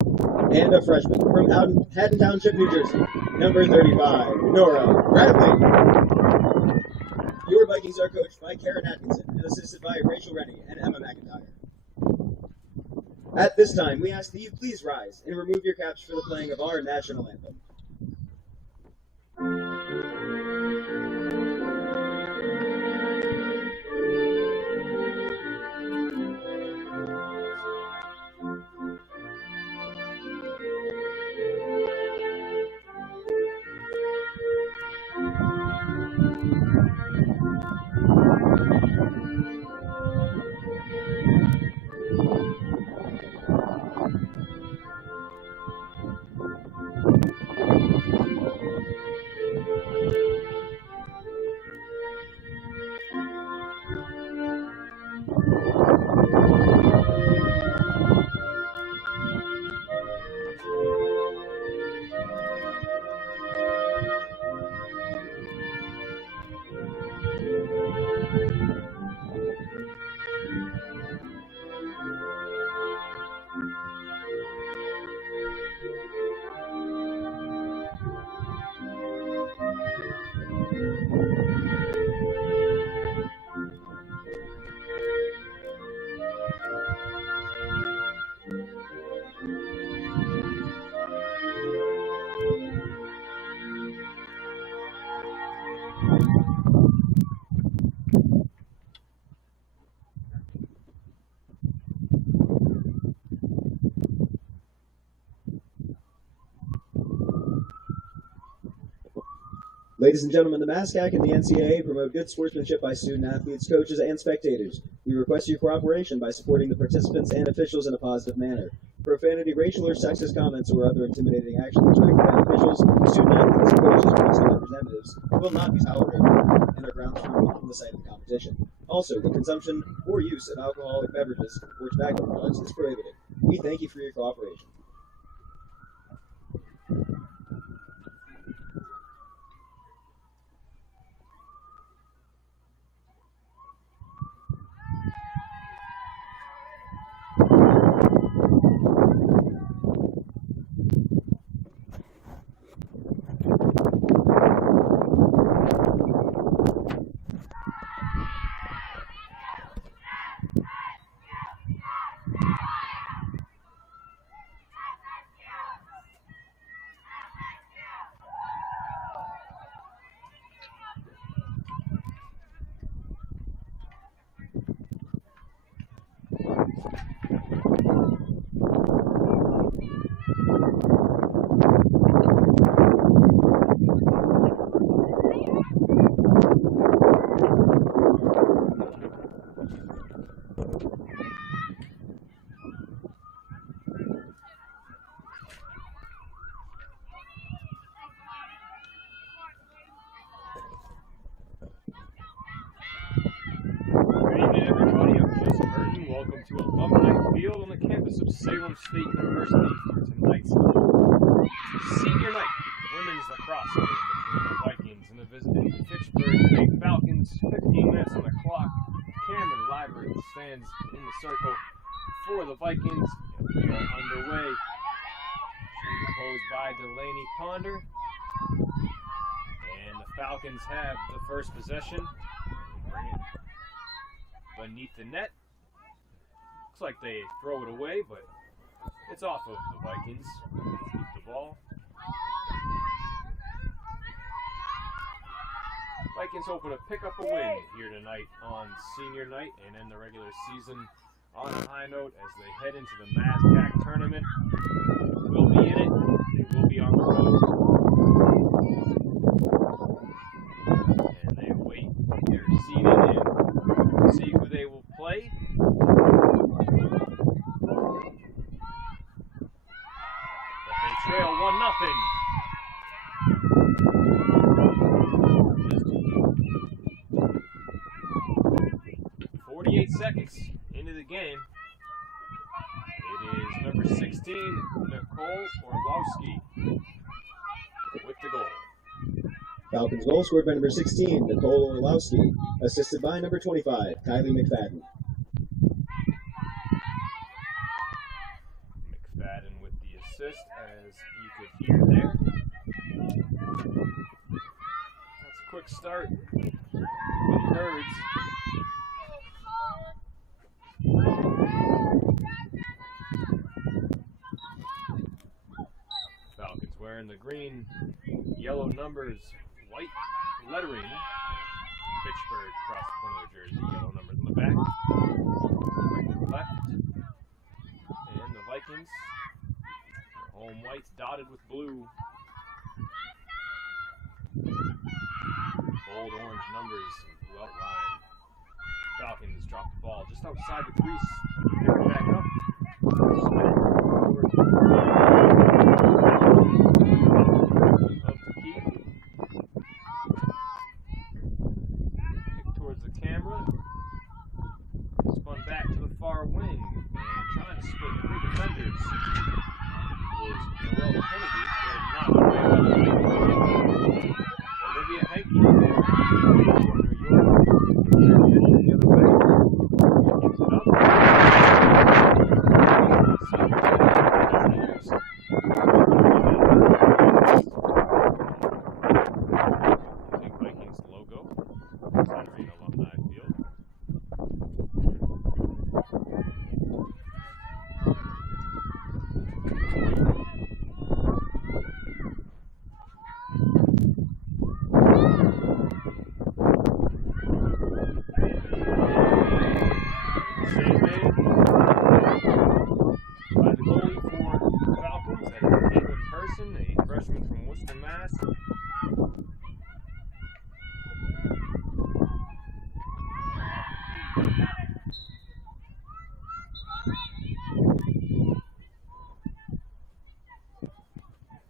And a freshman from Haddon Township, New Jersey, number 35, Nora Bradley. Your Vikings are coached by Karen Atkinson and assisted by Rachel Rennie and Emma McIntyre. At this time, we ask that you please rise and remove your caps for the playing of our national anthem. Ladies and gentlemen, the MASCAC and the NCAA promote good sportsmanship by student athletes, coaches, and spectators. We request your cooperation by supporting the participants and officials in a positive manner. Profanity, racial or sexist comments, or other intimidating actions directed at officials, student athletes, coaches, or student representatives will not be tolerated and are grounds for removal from the site of the competition. Also, the consumption or use of alcoholic beverages or tobacco products is prohibited. We thank you for your cooperation. To Alumni Field on the campus of Salem State University for tonight's senior night women's lacrosse game between the Vikings and the visiting Fitchburg Big Falcons. 15 minutes on the clock. Cameron Library stands in the circle for the Vikings. We are underway. Proposed by Delaney Ponder. And the Falcons have the first possession. Bring it beneath the net. Looks like they throw it away, but it's off of the Vikings. Keep the ball. Vikings hoping to pick up a win here tonight on senior night and end the regular season on a high note as they head into the MASCAC tournament. We'll be in it. They will be on the road. And they await their seeding and see who they will play. Trail 1-0. 48 seconds into the game. It is number 16, Nicole Orlowski, with the goal. Falcons goal scored by number 16, Nicole Orlowski, assisted by number 25, Kylie McFadden. McFadden with the assist, as you could hear there. That's a quick start for the Birds. Falcons wearing the green, yellow numbers, white lettering. Fitchburg across the front of their jersey, yellow numbers on the back, right to left. And the Vikings, their home whites dotted with blue. Bold orange numbers, blue outline. Falcons drop the ball just outside the crease. Pick it back up. Spin it forward. Up to Keith. Kick towards the camera. Spun back to the far wing. And trying to split three defenders was Noel Kennedy. But not away by the Vikings. Olivia Hankey. From New York. Transition the other way. Keeps it up. Big Vikings logo. Centering Alumni Field. Save made by the goalie for the Falcons. That's Caitlin Person, a freshman from Worcester, Mass.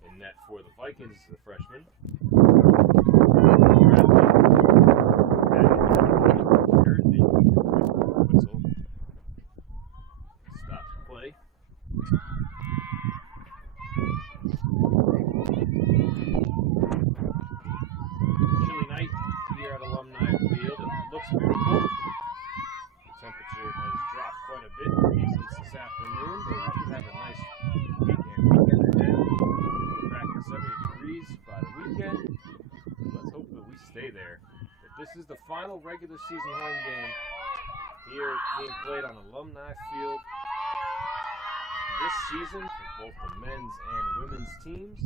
In net for the Vikings is the freshman. Whistle. Stops play. Chilly night here at Alumni Field. It looks beautiful. The temperature has dropped quite a bit since this afternoon, but we do have a nice weekend ahead. Back to 70 degrees by the weekend. Let's hope that we stay there. But this is the final regular season home game here being played on Alumni Field this season for both the men's and women's teams.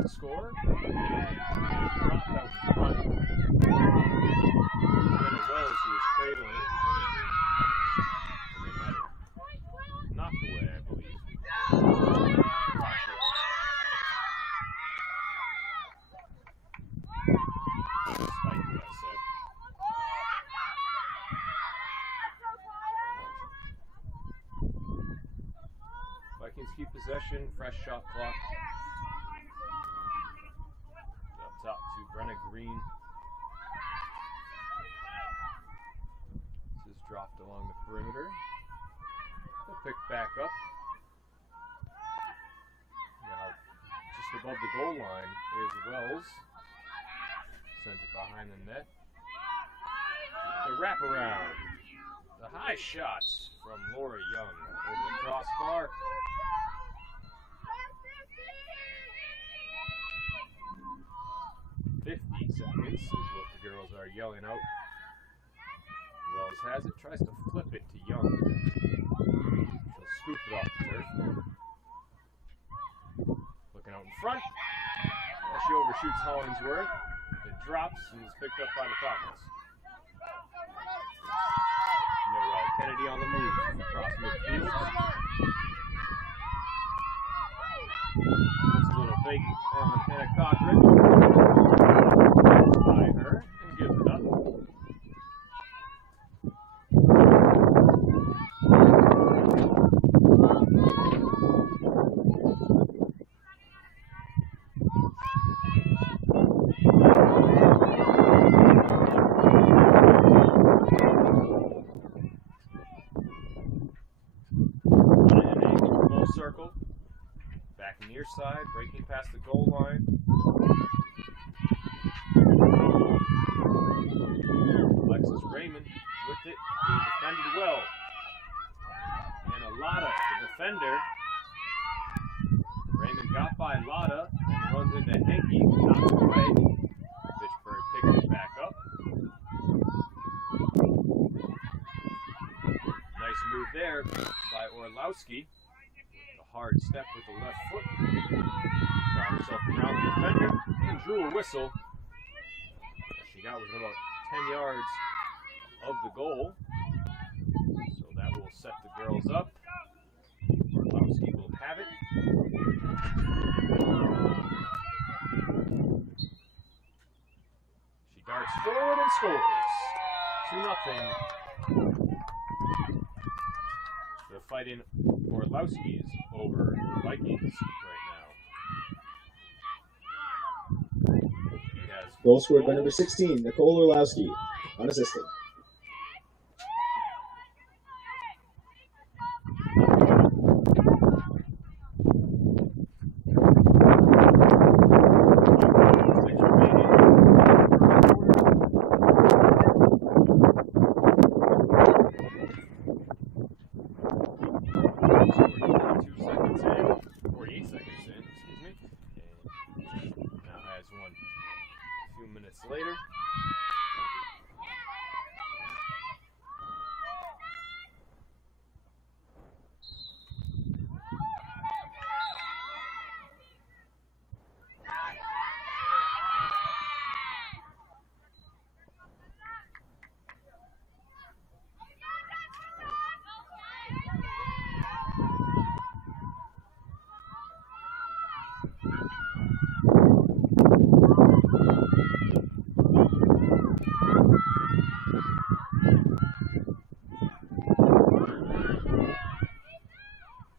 To score, and dropped out in front. Jenna Wells, who was cradling, and they had it knocked away, I believe. Despite what I said. Vikings keep possession, fresh shot clock. Top to Brenna Green. This is dropped along the perimeter. They'll pick back up. Now, just above the goal line is Wells. Sends it behind the net. The wraparound. The high shot from Laura Young over the crossbar. 50 seconds is what the girls are yelling out. Wells has it, tries to flip it to Young. She'll scoop it off the turf. Looking out in front. She overshoots Hollingsworth. It drops and is picked up by the Falcons. Noel Kennedy on the move across midfield. It's a little fake on Hannah Cochran. By her and gives it up. near side, breaking past the goal line. Alexis Raymond with it, being defended well. And Alada, the defender. Raymond got by Lada and runs into Henke, knocks it away. Fitchburg picking it back up. Nice move there by Orlowski. A hard step with the left foot. Got herself around the defender and drew a whistle. What she got was about 10 yards of the goal. So that will set the girls up. Orlowski will have it. She darts forward and scores. 2-0. The fighting Orlowskis over the Vikings right now. He has Goal scored by number 16, Nicole Orlowski, unassisted. Later.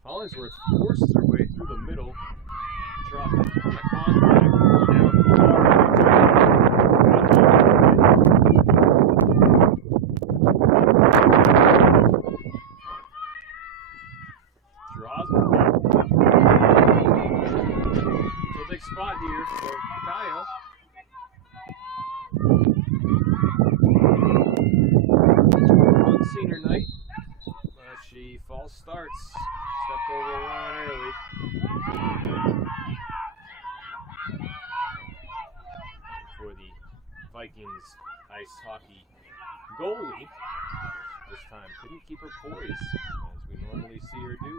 Hollingsworth forces her way through the middle, dropping on the contact, down draws it. So big spot here for Kaya. Senior night, but she false starts. Stepped over the line early. For the Vikings ice hockey goalie, this time couldn't keep her poise as we normally see her do.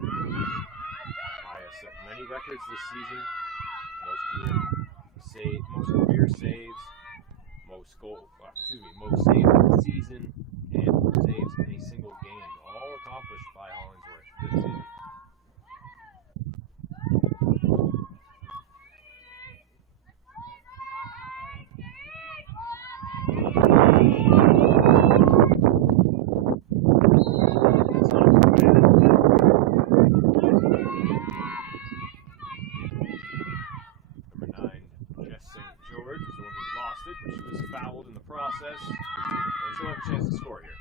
Kaya set many records this season. Most career saves, most saves in the season, and saves in a single game, all accomplished by Hollingsworth this season. Number 9, Jess St. George, is the one who lost it, but she was fouled in the process, and she'll have a chance to score here.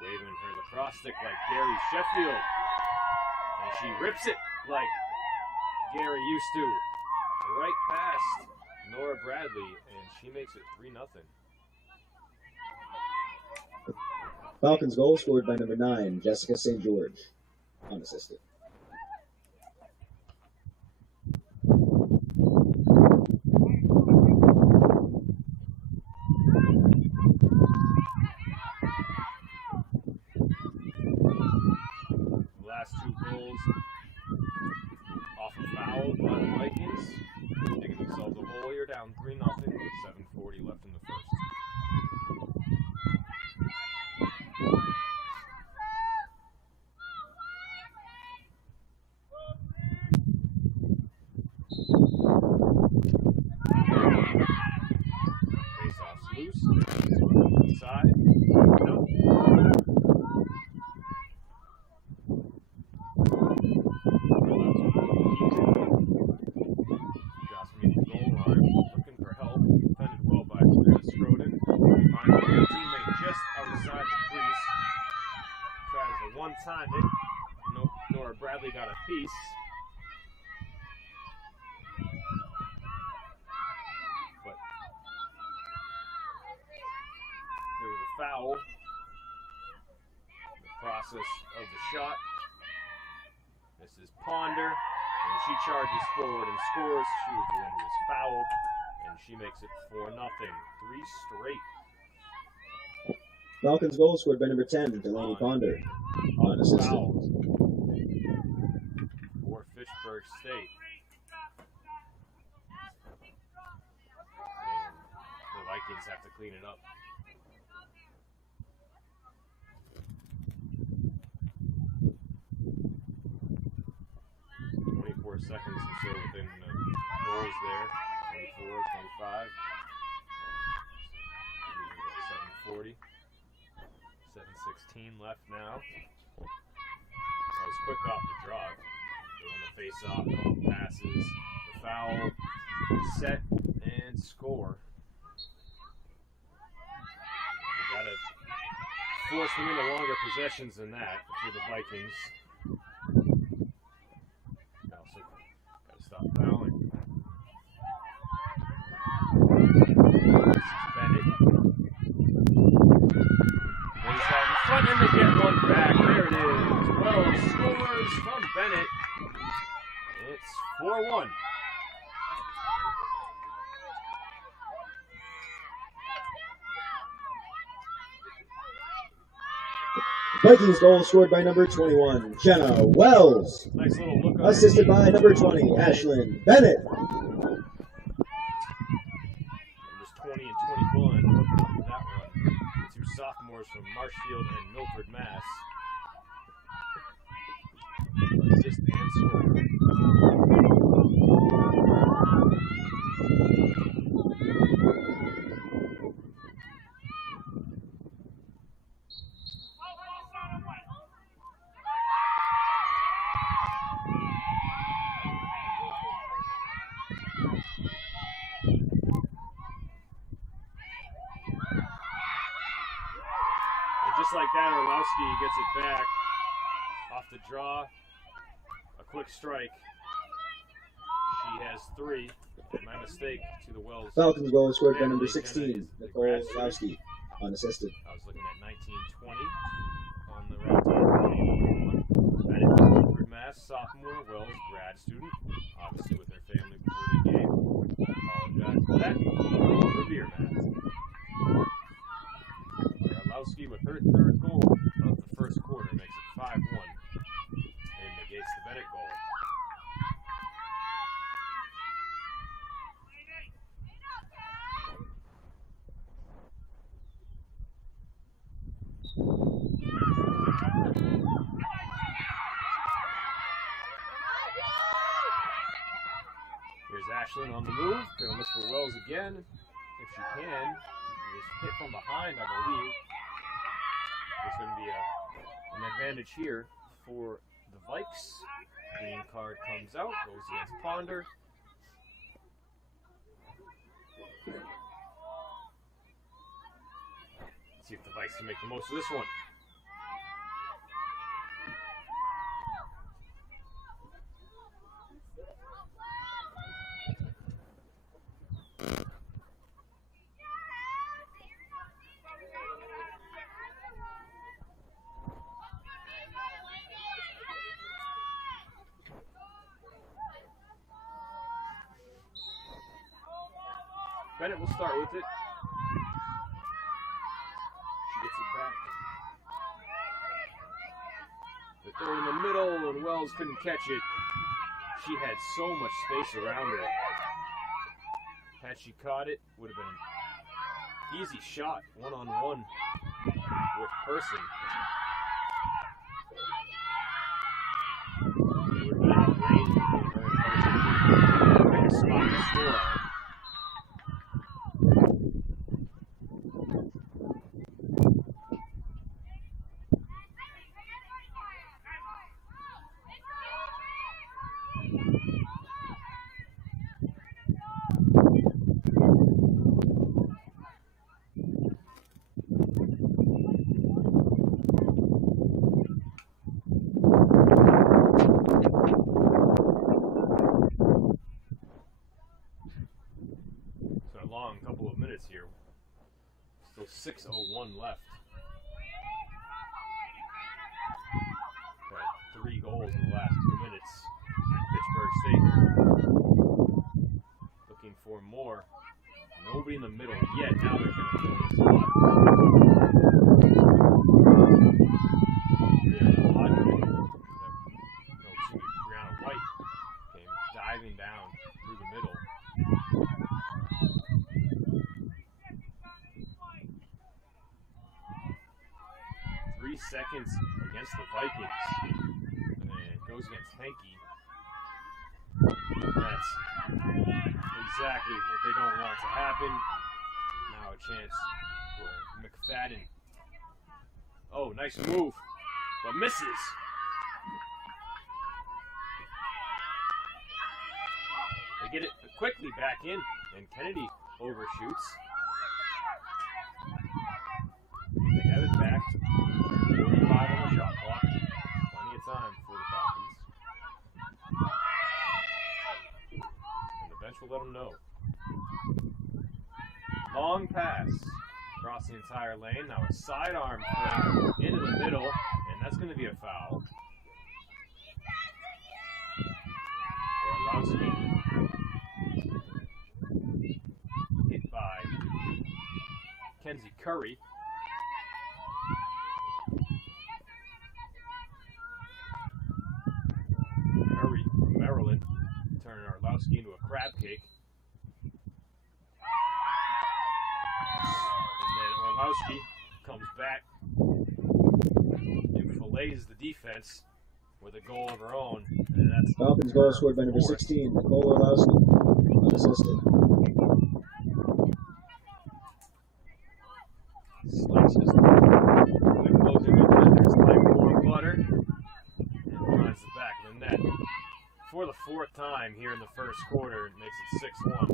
Waving her lacrosse stick like Gary Sheffield. And she rips it like Gary used to. Right past Nora Bradley, and she makes it 3-0. Falcons goal scored by number 9, Jessica St. George, unassisted. Last two goals off a foul by the Vikings. Digging themselves a hole here, down 3-0, 7:40 left in the first. Face-off's loose. Inside. Nope. Looking for help. Defended well by Schroden. Finds her teammate just outside the crease. Tries to one-time it. Nope. Nora Bradley got a piece. But there was a foul. The process of the shot. This is Ponder, and she charges forward and scores. She was the one who was fouled, and she makes it 4-0. 3 straight. Falcons goal scored by number 10, Delaney Ponder, unassisted. Foul for Fitchburg State. And the Vikings have to clean it up. Seconds or so within goals there. 24, 25. 7:40. 7:16 left now. That was quick off the draw. They won the face-off, couple passes, the foul, set, and score. We gotta force them into longer possessions than that for the Vikings. Stop fouling. This is Bennett. Lays out in front and they get one back. There it is. 12 scores from Bennett. It's 4-1. Vikings goal scored by number 21, Jenna Wells. Nice little look. Assisted by number 20, Ashlyn Bennett. Numbers 20 and 21 looking up for that one. The 2 sophomores from Marshfield and Milford, Mass. Assist and score. Just like that, Orlowski gets it back off the draw. A quick strike. She has 3. My mistake to the Wells. Falcons goal scored by number 16, Nicole Orlowski, unassisted. I was looking at 1920 on the right hand. Milford, Mass, sophomore, Wells, grad student. Obviously with their family before the game. Apologize for that. Revere Mass. Orlowski with her 3rd goal of the first quarter makes it 5-1 and negates the Bennett goal. Here's Ashlyn on the move. Gonna look for Wells again if she can. Just hit from behind, I believe. There's going to be an advantage here for the Vikes. Green card comes out, goes against Ponder. Let's see if the Vikes can make the most of this one. Bennett will start with it. She gets it back. The throw in the middle, and Wells couldn't catch it. She had so much space around her. Had she caught it, would have been an easy shot, one-on-one with Person. It would have been out of range between her and Person. Pick a spot to score on. 6:01 left. Got 3 goals in the last 2 minutes. Fitchburg State looking for more. Nobody in the middle yet. Now they're going to fill the spot. Brianna White came diving down through the middle. Seconds against the Vikings, and it goes against Henke. That's exactly what they don't want to happen. Now a chance for McFadden. Oh, nice move, but misses. They get it quickly back in, and Kennedy overshoots. They have it back. 45 on the shot clock. Plenty of time for the Falcons. And the bench will let them know. Long pass across the entire lane. Now a sidearm throw into the middle, and that's going to be a foul. Orlowski hit by Kenzie Curry. Maryland, turning Orlowski into a crab cake. And then Orlowski comes back and fillets the defense with a goal of her own. And that's Falcons goal scored by number 16, Nicole Orlowski, unassisted. Slices the closing defenders like warm butter and finds the back of the net. For the 4th time here in the first quarter, it makes it 6-1.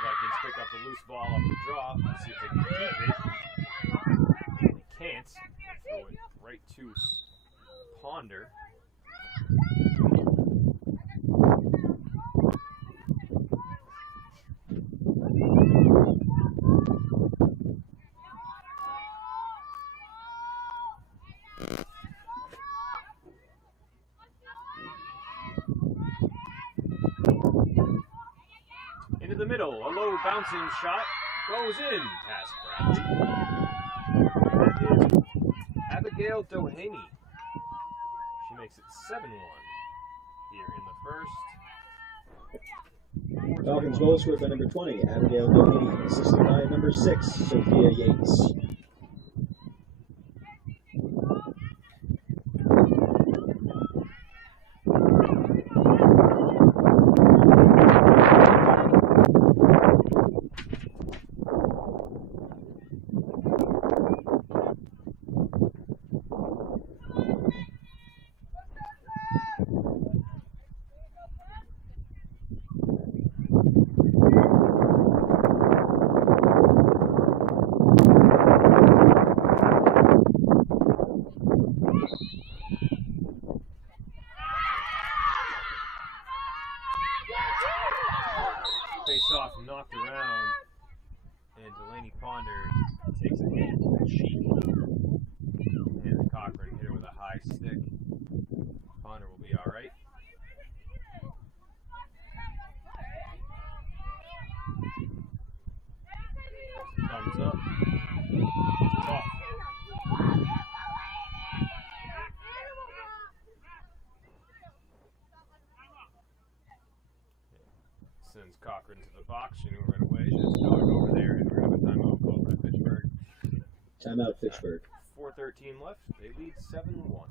Vikings pick up the loose ball off the draw. Let's see if they can keep it. Can't. Throw it right to Ponder. Into the middle, a low bouncing shot goes in past Bradley. That is Abigail Doheny. She makes it 7-1 here in the first. Falcons goal scored by number 20, Abigail Doheny, assisted by number 6, Sophia Yates. Face-off knocked around, and Delaney Ponder takes a hit to the cheek. And Cochran hit her with a high stick. Ponder will be all right. Thumbs up. Tough. Sends Cochran to the box. She knew right away. Just dog over there, and we're going to have a timeout called by Fitchburg. Timeout Fitchburg. 4:13 left. They lead 7-1.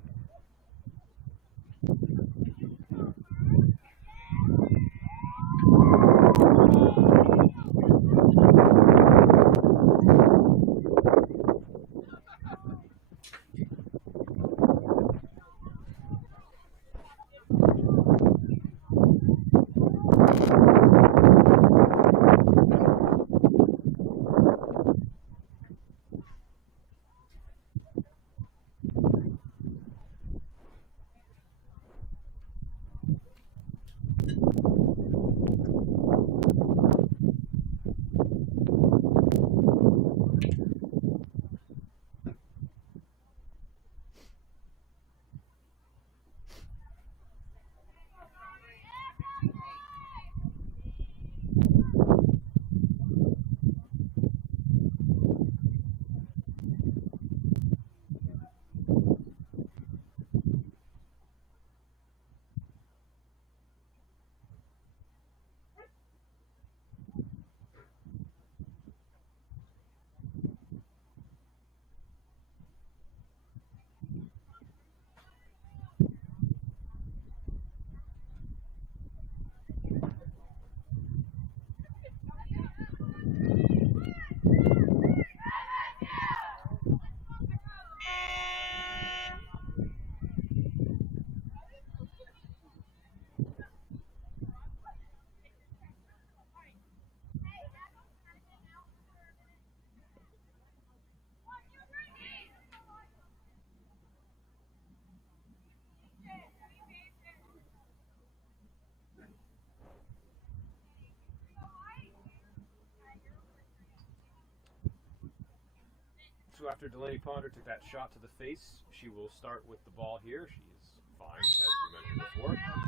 So after Delaney Ponder took that shot to the face, she will start with the ball here. She is fine, as we mentioned before. Just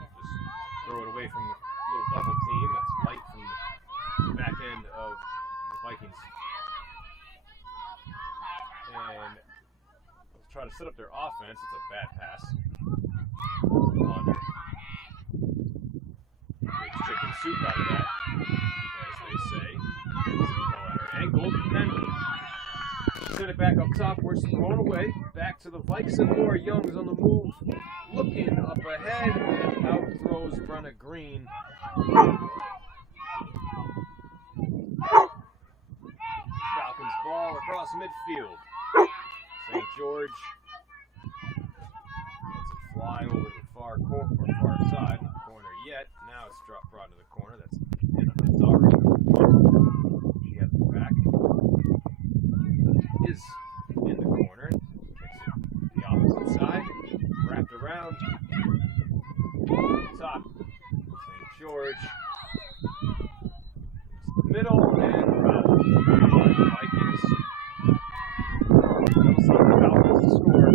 throw it away from the little double team that's light from the back end of the Vikings. And let's try to set up their offense. It's a bad pass. Ponder makes chicken soup out of that, as they say. Ball at her ankle, and send it back up top where it's thrown away. Back to the Vikes and more. Young's on the move. Looking up ahead and out throws Brenna Green. Falcons ball across midfield. St. George lets it fly over to the far side. Not the corner yet. Now it's brought to the corner. That's Zari. She has it back. Is in the corner. Takes it the opposite side. Wrapped around. Top. St. George. Middle and Vikings. That'll see the Falcons score.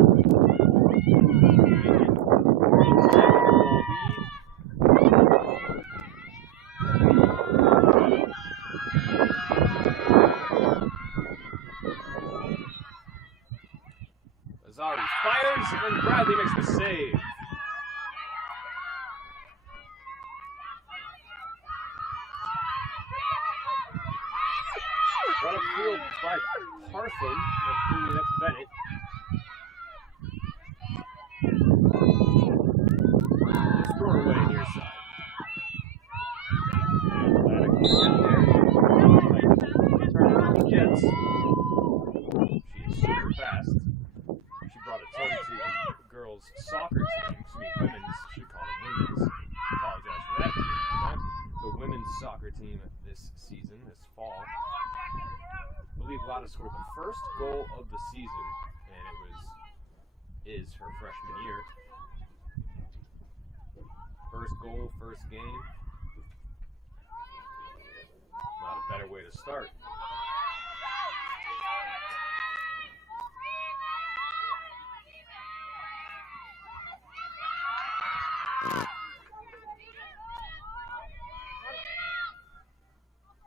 Azari fires and Bradley makes the save. Brought upfield by Partham. That's Bennett. Just throw it away near side. Glad I can get there. Turn it on the Jets. She is super fast. She brought a ton to the girls' soccer team. Women's. Should call it women's. Apologize for that. The women's soccer team this season, this fall. I believe Lotta scored the first goal of the season, and is her freshman year. First goal, first game. Not a better way to start.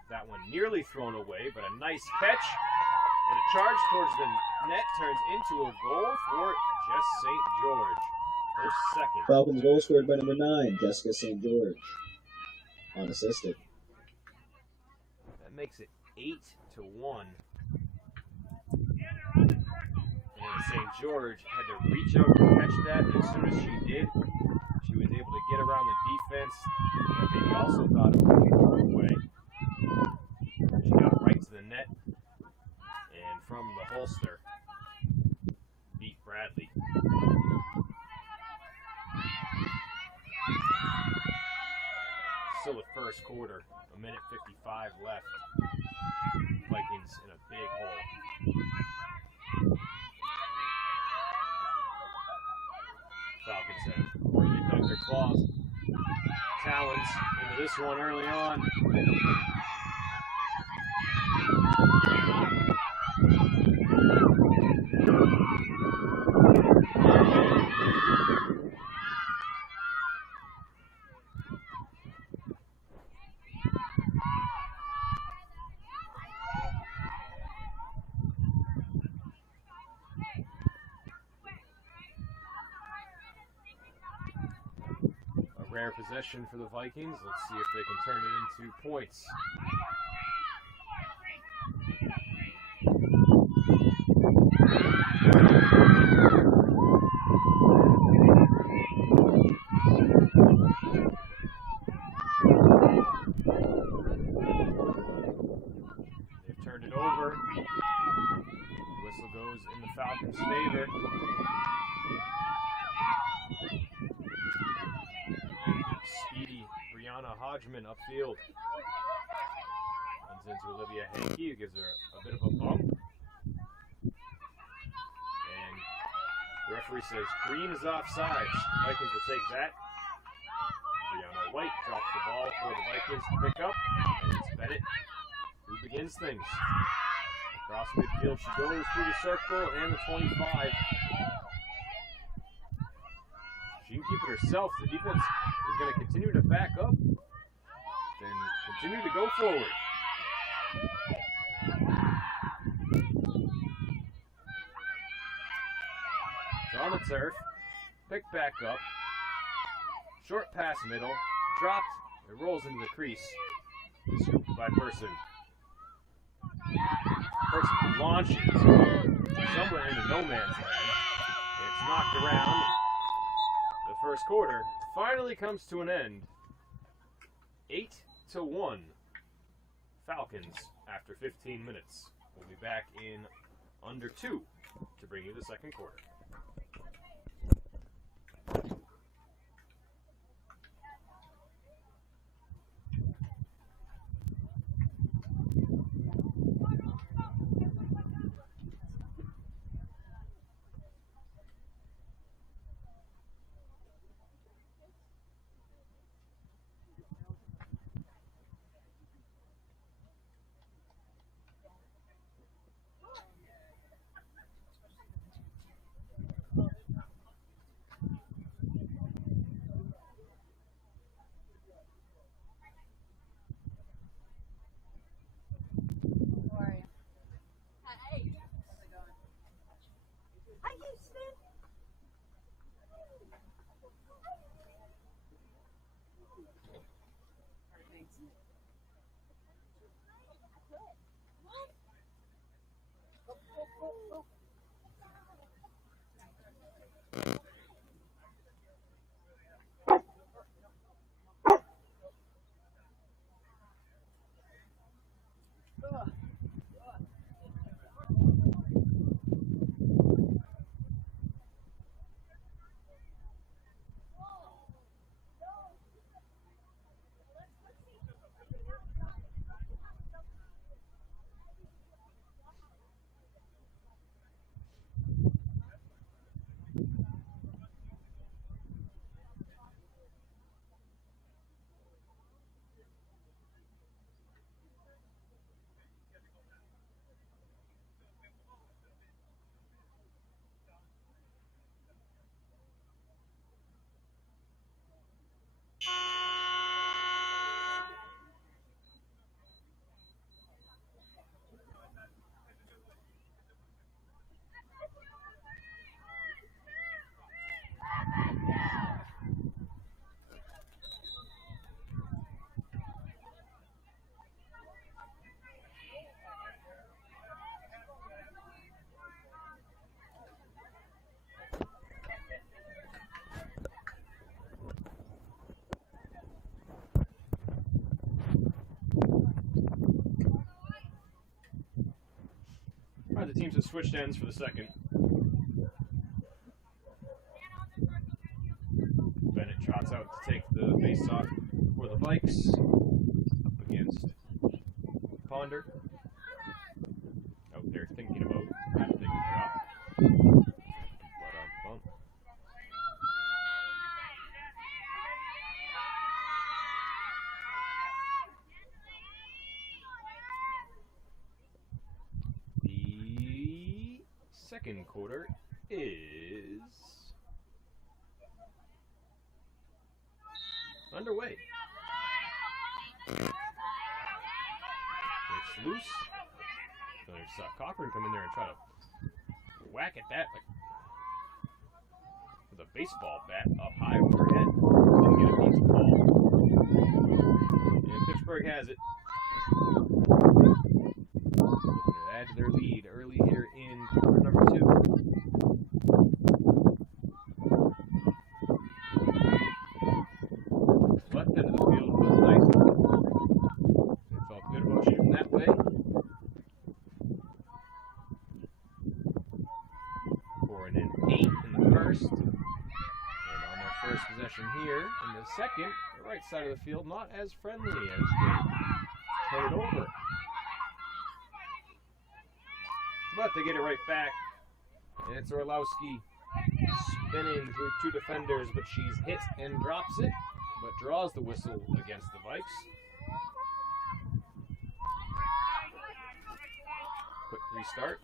That one nearly thrown away, but a nice catch. And a charge towards the net turns into a goal for Jess St. George. Her second. Falcons goal scored by number 9, Jessica St. George. Unassisted. That makes it 8-1. And St. George had to reach out and catch that, and as soon as she did, she was able to get around the defense. And maybe also thought it would be thrown away. She got right to the net, and from the holster, beat Bradley. Still with first quarter, a minute 55 left. Vikings in a big hole. Falcons have really dug their claws, talons into this one early on. Rare possession for the Vikings. Let's see if they can turn it into points. They've turned it over. The whistle goes in the Falcons' favor. Speedy Brianna Hodgman upfield. Runs into Olivia Hankey, who gives her a bit of a bump. And the referee says Green is offsides. The Vikings will take that. Brianna White drops the ball for the Vikings to pick up. And it's Bennett who begins things. Across midfield, she goes through the circle and the 25. She can keep it herself. The defense is going to continue to back up and continue to go forward. It's on the turf. Picked back up. Short pass middle. Dropped. It rolls into the crease. Scooped by Person. Person launches somewhere into no man's land. It's knocked around. The first quarter finally comes to an end. 8-1. Falcons after 15 minutes. We'll be back in under 2 to bring you the second quarter. The teams have switched ends for the second. Bennett trots out to take the face-off for the Vikes. Up against Ponder. Oh, they're thinking about trying to take a drop. Bump. Second quarter is underway. It's loose. So there's Cochran come in there and try to whack at that like with a baseball bat up high overhead. Didn't get a piece of ball. And Fitchburg has it. Looking to add to their lead early here in quarter number 2. Left end of the field was nice. They felt good about shooting that way. Pouring in 8 in the first. And on their first possession here in the second, the right side of the field not as friendly as they turn it over. But they get it right back. And it's Orlowski spinning through 2 defenders, but she's hit and drops it, but draws the whistle against the Vikes. Quick restart.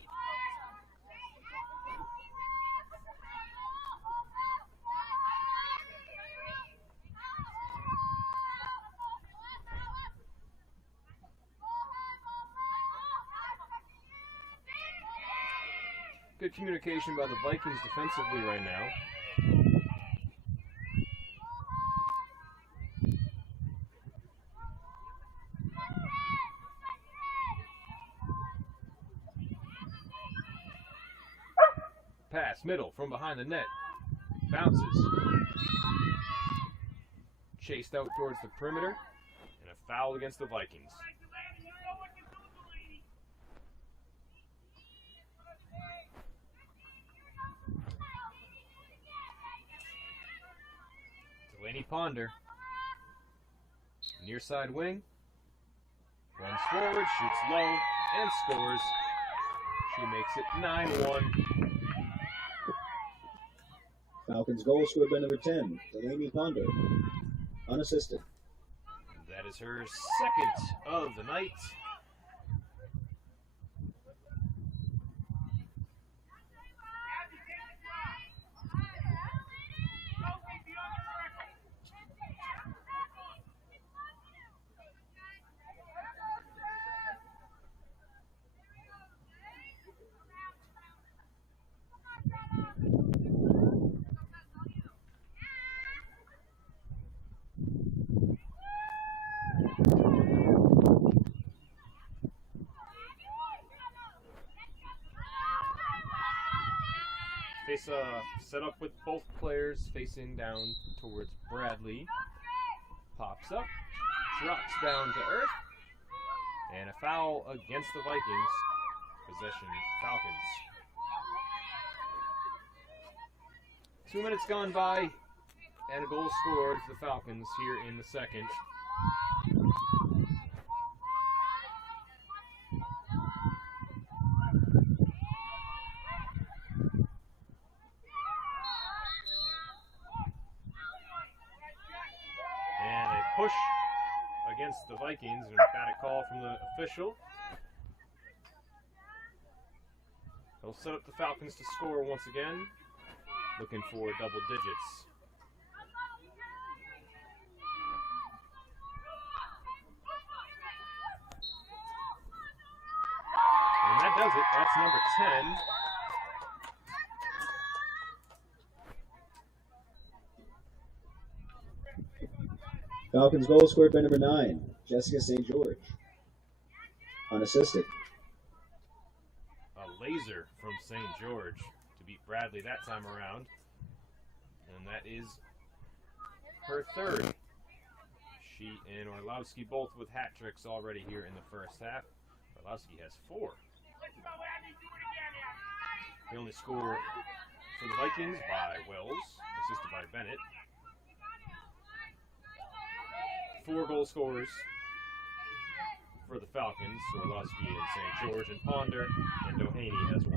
Good communication by the Vikings defensively right now. Pass, middle, from behind the net. Bounces. Chased out towards the perimeter. And a foul against the Vikings. Delaney Ponder. Near side wing. Runs forward, shoots low, and scores. She makes it 9-1. Falcons goal scored by number 10, Delaney Ponder, unassisted. That is her second of the night. Set up with both players facing down towards Bradley. Pops up, drops down to earth, and a foul against the Vikings. Possession Falcons. 2 minutes gone by, and a goal scored for the Falcons here in the second. Push against the Vikings, and an emphatic call from the official. They'll set up the Falcons to score once again, looking for double digits. And that does it. That's number 10. Falcons goal scored by number 9, Jessica St. George, unassisted. A laser from St. George to beat Bradley that time around. And that is her third. She and Orlowski both with hat tricks already here in the first half. Orlowski has 4. The only score for the Vikings by Wells, assisted by Bennett. 4 goal scorers for the Falcons, Orlowski and St. George and Ponder, and Doheny has 1.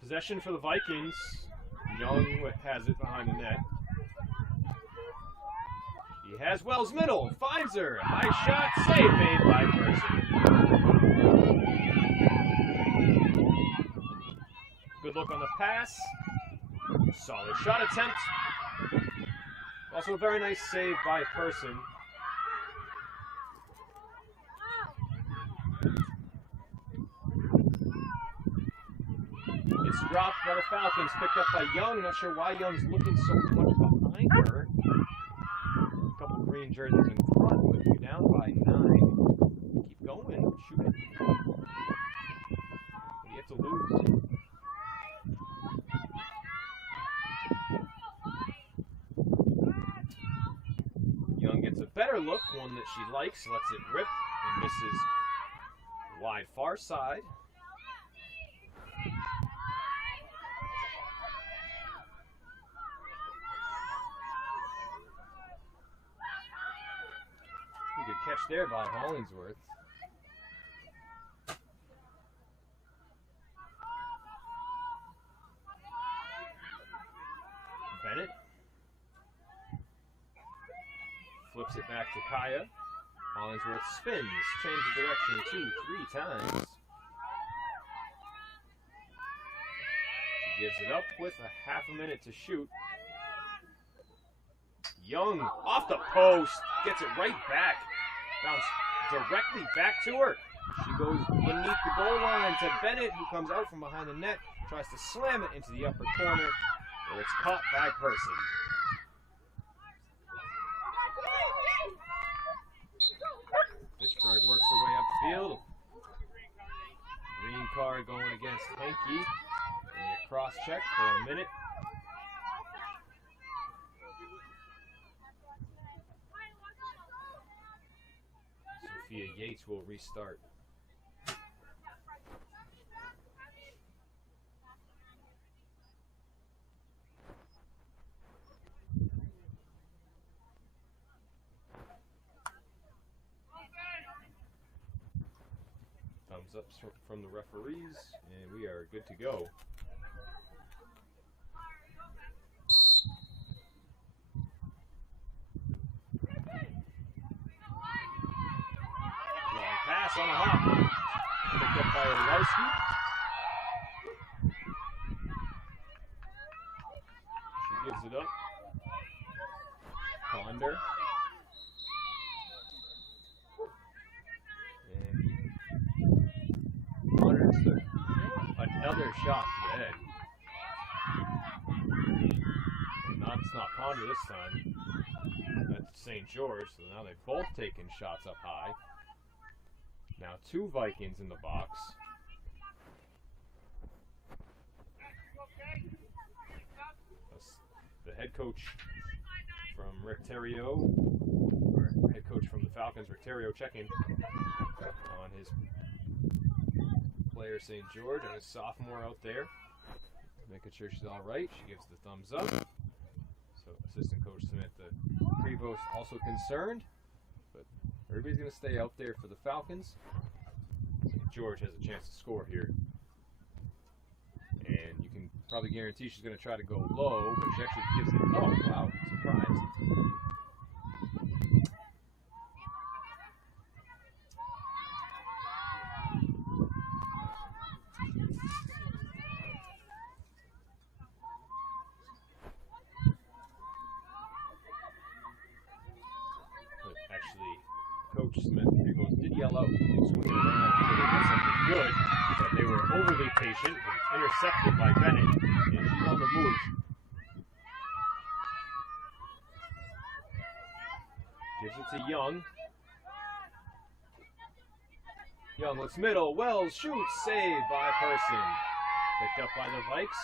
Possession for the Vikings. Young has it behind the net. He has Wells middle, finds her. High shot, save made by Person. Good look on the pass. Solid shot attempt. Also a very nice save by Person. It's dropped by the Falcons, picked up by Young. Not sure why Young's looking so much behind her. A couple green jerseys in front, but you're down by 9. Keep going, shoot it. What do you have to lose? Young gets a better look, one that she likes, lets it rip, and misses wide far side. Good catch there by Hollingsworth. it back to Kaya. Hollingsworth spins, changes direction 2-3 times. She gives it up with a half a minute to shoot. Young off the post, gets it right back. Bounce directly back to her. She goes beneath the goal line to Bennett, who comes out from behind the net, tries to slam it into the upper corner, where it's caught by Person. Fitchburg works her way upfield. Green card going against Henke. And a cross check for a minute. Sophia Yates will restart. Thumbs up from the referees, and we are good to go. Long pass on a hop. Picked up by Orlowski. She gives it up. Ponder. Another shot to the head. It's not Ponder this time. That's St. George, so now they've both taken shots up high. Now 2 Vikings in the box. The head coach from Rick Terrio, or head coach from the Falcons, Rick Terrio, checking on his player St. George, and his sophomore out there, making sure she's all right. She gives the thumbs up. So assistant coach Samantha Prevost also concerned, but everybody's going to stay out there for the Falcons. St. George has a chance to score here, and you can probably guarantee she's going to try to go low, but she actually gives it. Oh wow! Surprise! Coach Smith did yell out swinging around until they got something good, but they were overly patient and intercepted by Bennett, and she's on the move. Gives it to Young. Young looks middle. Wells shoots. Saved by Person. Picked up by the Vikes.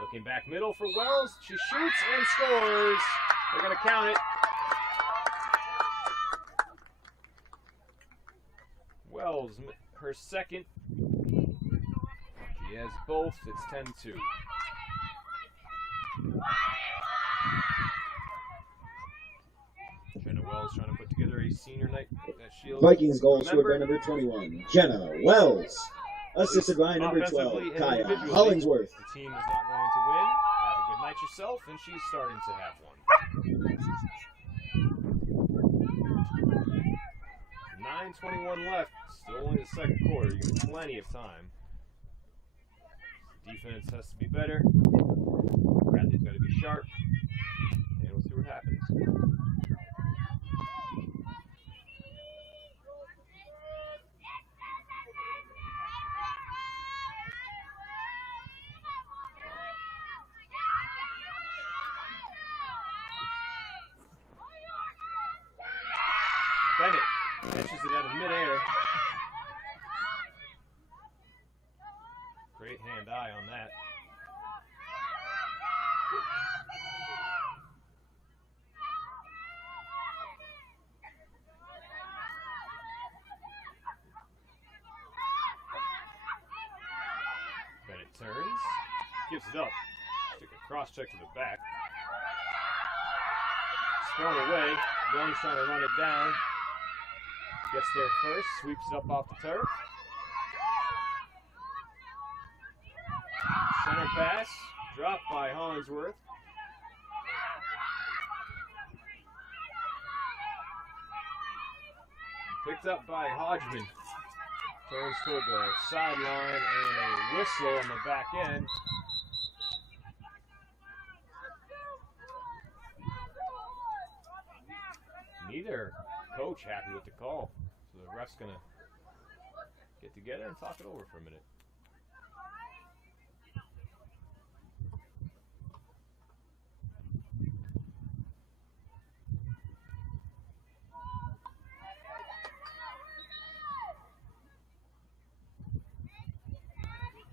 Looking back middle for Wells. She shoots and scores. They're going to count it. Wells, her second. She has both. It's 10-2. Jenna Wells trying to put together a senior night at Shields. Vikings goal scored by number 21, Jenna Wells. Assisted by number 12, Kaya Hollingsworth. The team is not going to win. Have a good night yourself, and she's starting to have one. 9:21 left. Still only the second quarter. You have plenty of time. Defense has to be better. Bradley's got to be sharp. And we'll see what happens. Bennett catches it out of midair. Great hand-eye on that. Bennett turns, gives it up. Took a cross-check to the back. It's thrown away. Young's trying to run it down. Gets there first, sweeps it up off the turf. Center pass, dropped by Hollingsworth. Picked up by Hodgman. Turns toward the sideline and a whistle on the back end. Neither coach happy with the call. So the ref's going to get together and talk it over for a minute.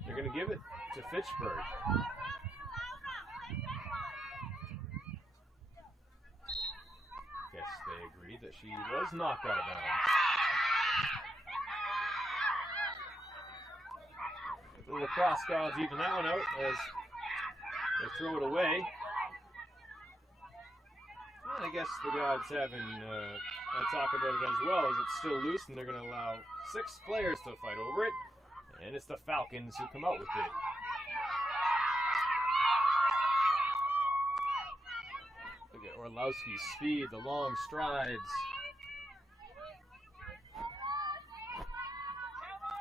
They're going to give it to Fitchburg. Guess they agreed that she was knocked out of bounds. The Lacrosse gods even that one out as they throw it away. And I guess the gods having a talk about it as well, as it's still loose and they're going to allow 6 players to fight over it. And it's the Falcons who come out with it. Look at Orlowski's speed, the long strides.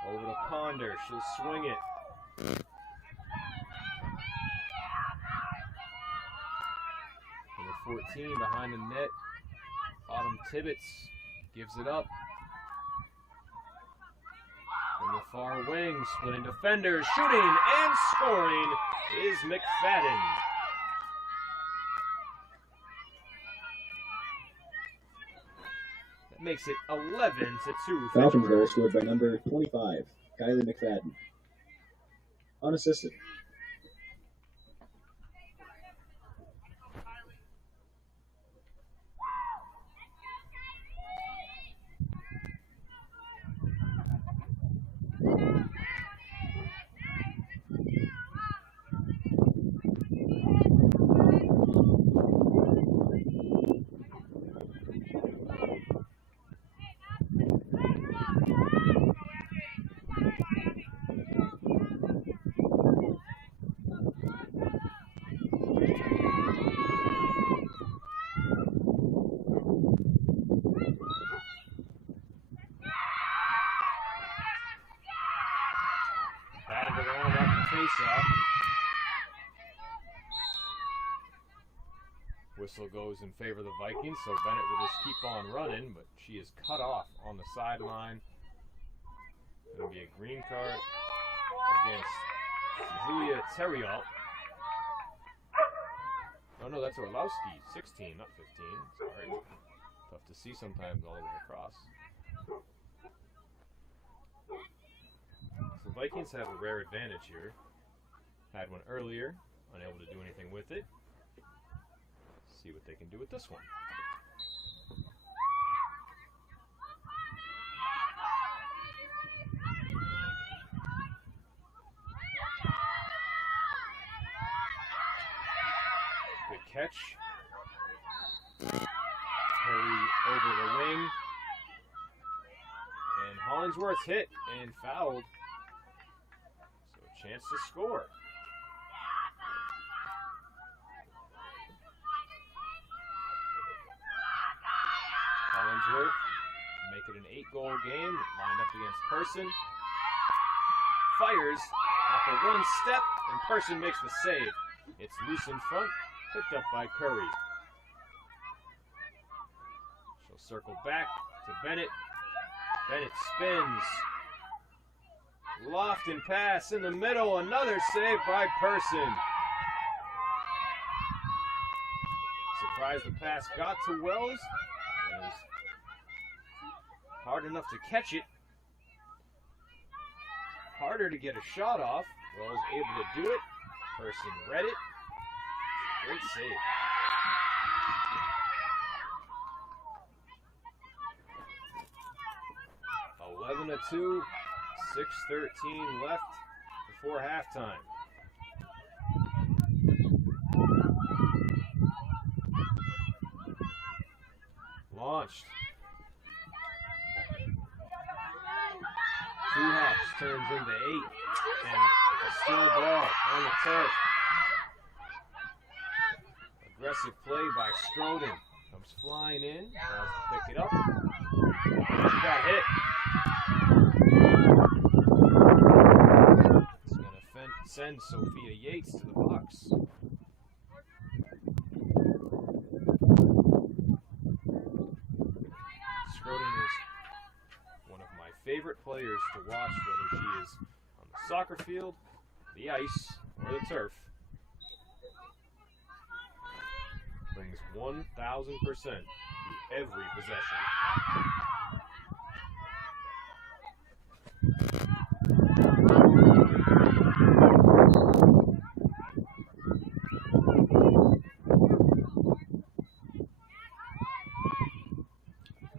Over to Ponder, she'll swing it. Number 14 behind the net. Autumn Tibbetts gives it up. From the far wing, splitting defenders, shooting and scoring is McFadden. That makes it 11-2. Falcons goal scored by number 25, Kylie McFadden. Unassisted. Whistle goes in favor of the Vikings, so Bennett will just keep on running, but she is cut off on the sideline. It'll be a green card against Julia Terriot. Oh no, that's Orlowski, 16, not 15. Sorry. Tough to see sometimes all over the cross. So the Vikings have a rare advantage here. Had one earlier, unable to do anything with it. See what they can do with this one. Good catch. Curry over the wing. And Hollingsworth hit and fouled. So a chance to score. Hollingsworth make it an 8-goal game, lined up against Person. Fires off of one step, and Person makes the save. It's loose in front, picked up by Curry. She'll circle back to Bennett. Bennett spins. Loft and pass in the middle, another save by Person. Surprised the pass got to Wells. It was hard enough to catch it. Harder to get a shot off. Wells able to do it. Person read it. Great save. (11-2), 6:13 left before halftime. Launched. Two hops turns into 8, and a still ball on the turf. Aggressive play by Stroden. Comes flying in, tries to pick it up. got hit. It's going to send Sophia Yates to the box. Schroden is one of my favorite players to watch, whether she is on the soccer field, the ice, or the turf. Brings 1,000% to every possession.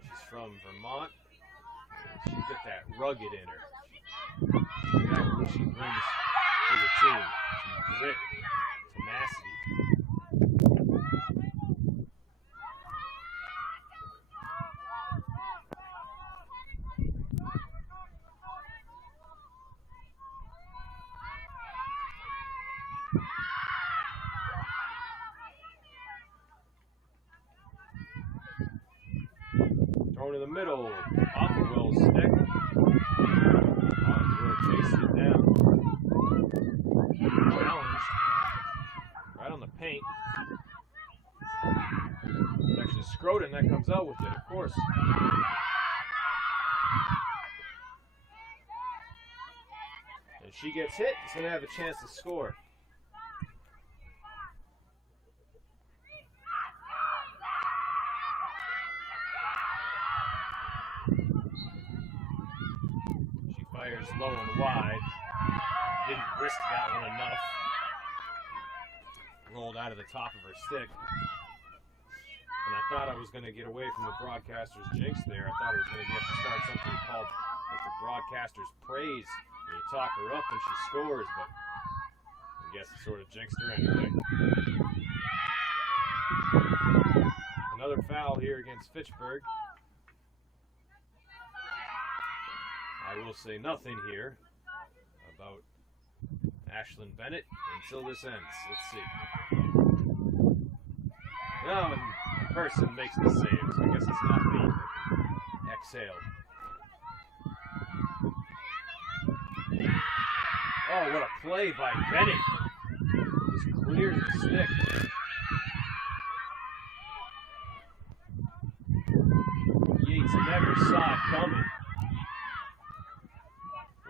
She's from Vermont. She's got that rugged in her. Exactly what she brings to the team. Some grit, tenacity. Thrown in the middle, Opperwell's stick. Opperwell chases it down. Challenged. Right on the paint. It's actually Schroden that comes out with it, of course. And she gets hit, so they have a chance to score. Fires low and wide. Didn't risk that one enough. Rolled out of the top of her stick. And I thought I was going to get away from the broadcaster's jinx there. I thought I was going to get to start something called like the broadcaster's praise. And you talk her up and she scores, but I guess it sort of jinxed her anyway. Another foul here against Fitchburg. I will say nothing here about Ashlyn Bennett until this ends. Let's see. No, and the person makes the save, so I guess it's not me. Exhale. Oh, what a play by Bennett. Just clears the stick. Yates never saw it coming.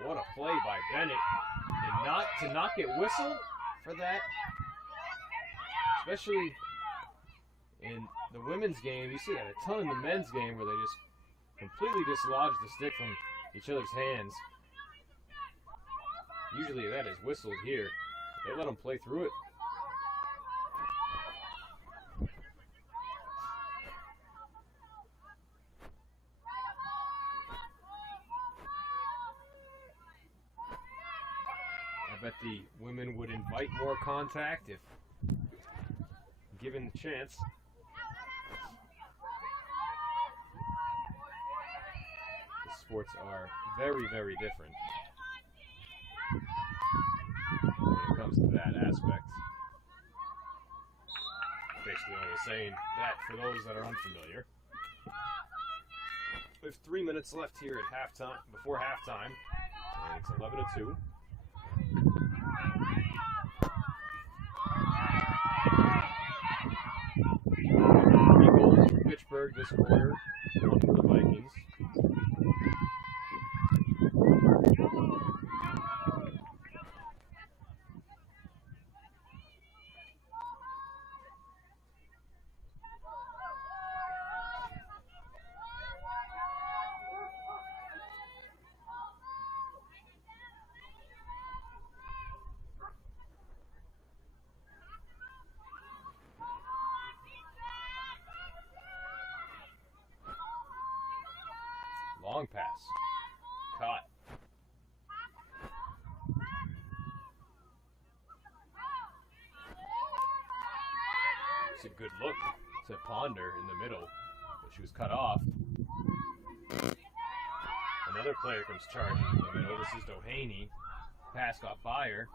What a play by Bennett. And to not get whistled for that, especially in the women's game. You see that a ton in the men's game where they just completely dislodge the stick from each other's hands. Usually that is whistled here. They let them play through it. I bet the women would invite more contact if given the chance. The sports are very, very different when it comes to that aspect. Basically only saying that for those that are unfamiliar. We have 3 minutes left here at halftime, before halftime, and it's 11-2. Goals for Fitchburg this quarter, one for the Vikings. Long pass. Caught. It's a good look to Ponder in the middle, but she was cut off. Another player comes charging in the middle. This is Doheny. Pass got by her.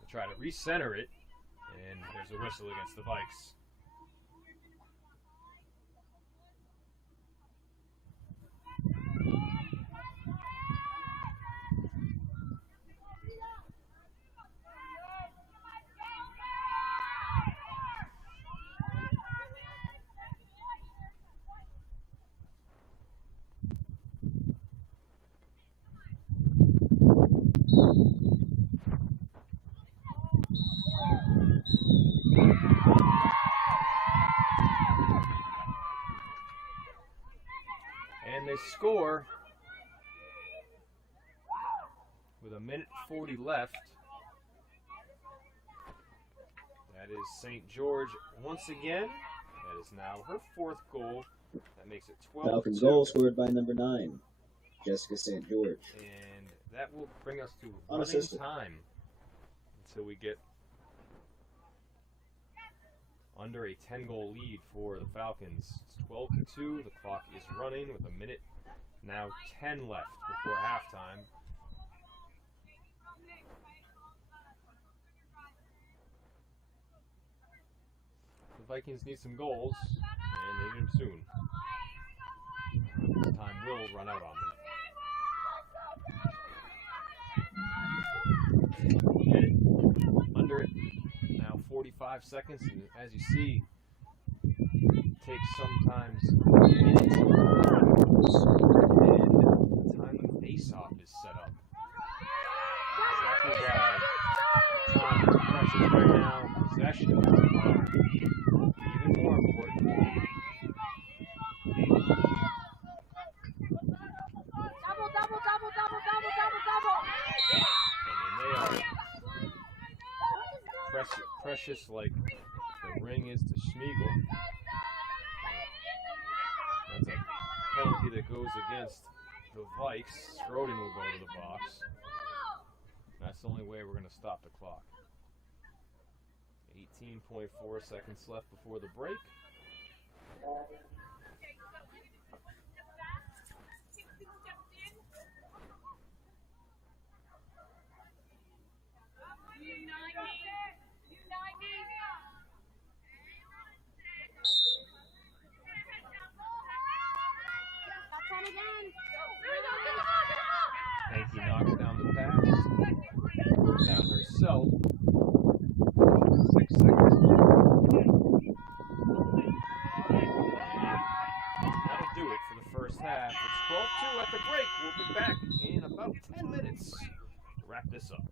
They try to recenter it, and there's a whistle against the Vikes. And they score with 1:40 left. That is St. George once again. That is now her 4th goal. That makes it 12. Falcons goal scored by number 9, Jessica St. George. And that will bring us to running Unassisted time until we get under a 10-goal lead for the Falcons. It's 12-2. The clock is running with 1:10 left before halftime. The Vikings need some goals, and they need them soon. This time will run out on them. Under it. Now 45 seconds, and as you see, it takes sometimes minutes. And the time the face-off is set up. Exactly why the time is precious right now. Possession is even more important. Precious like the ring is to Schmiegel. That's a penalty that goes against the Vikes. Schroden will go to the box. That's the only way we're going to stop the clock. 18.4 seconds left before the break. Hanky knocks down the pass. Down herself. 6 seconds. That'll do it for the first half. It's 12-2 at the break. We'll be back in about 10 minutes to wrap this up.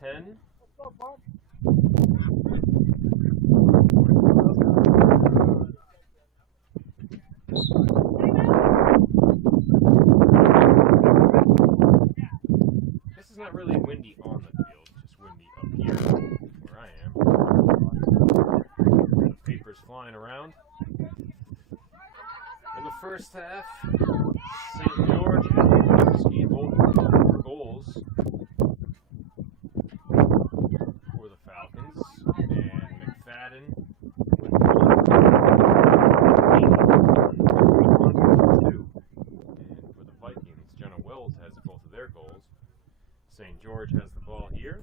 10. This is not really windy on the field, it's just windy up here where I am. The paper's flying around. In the first half, St. George had skied both goals for the Falcons, and McFadden went 1 2. And for the Vikings, Jenna Wells has both of their goals. St. George has the ball here.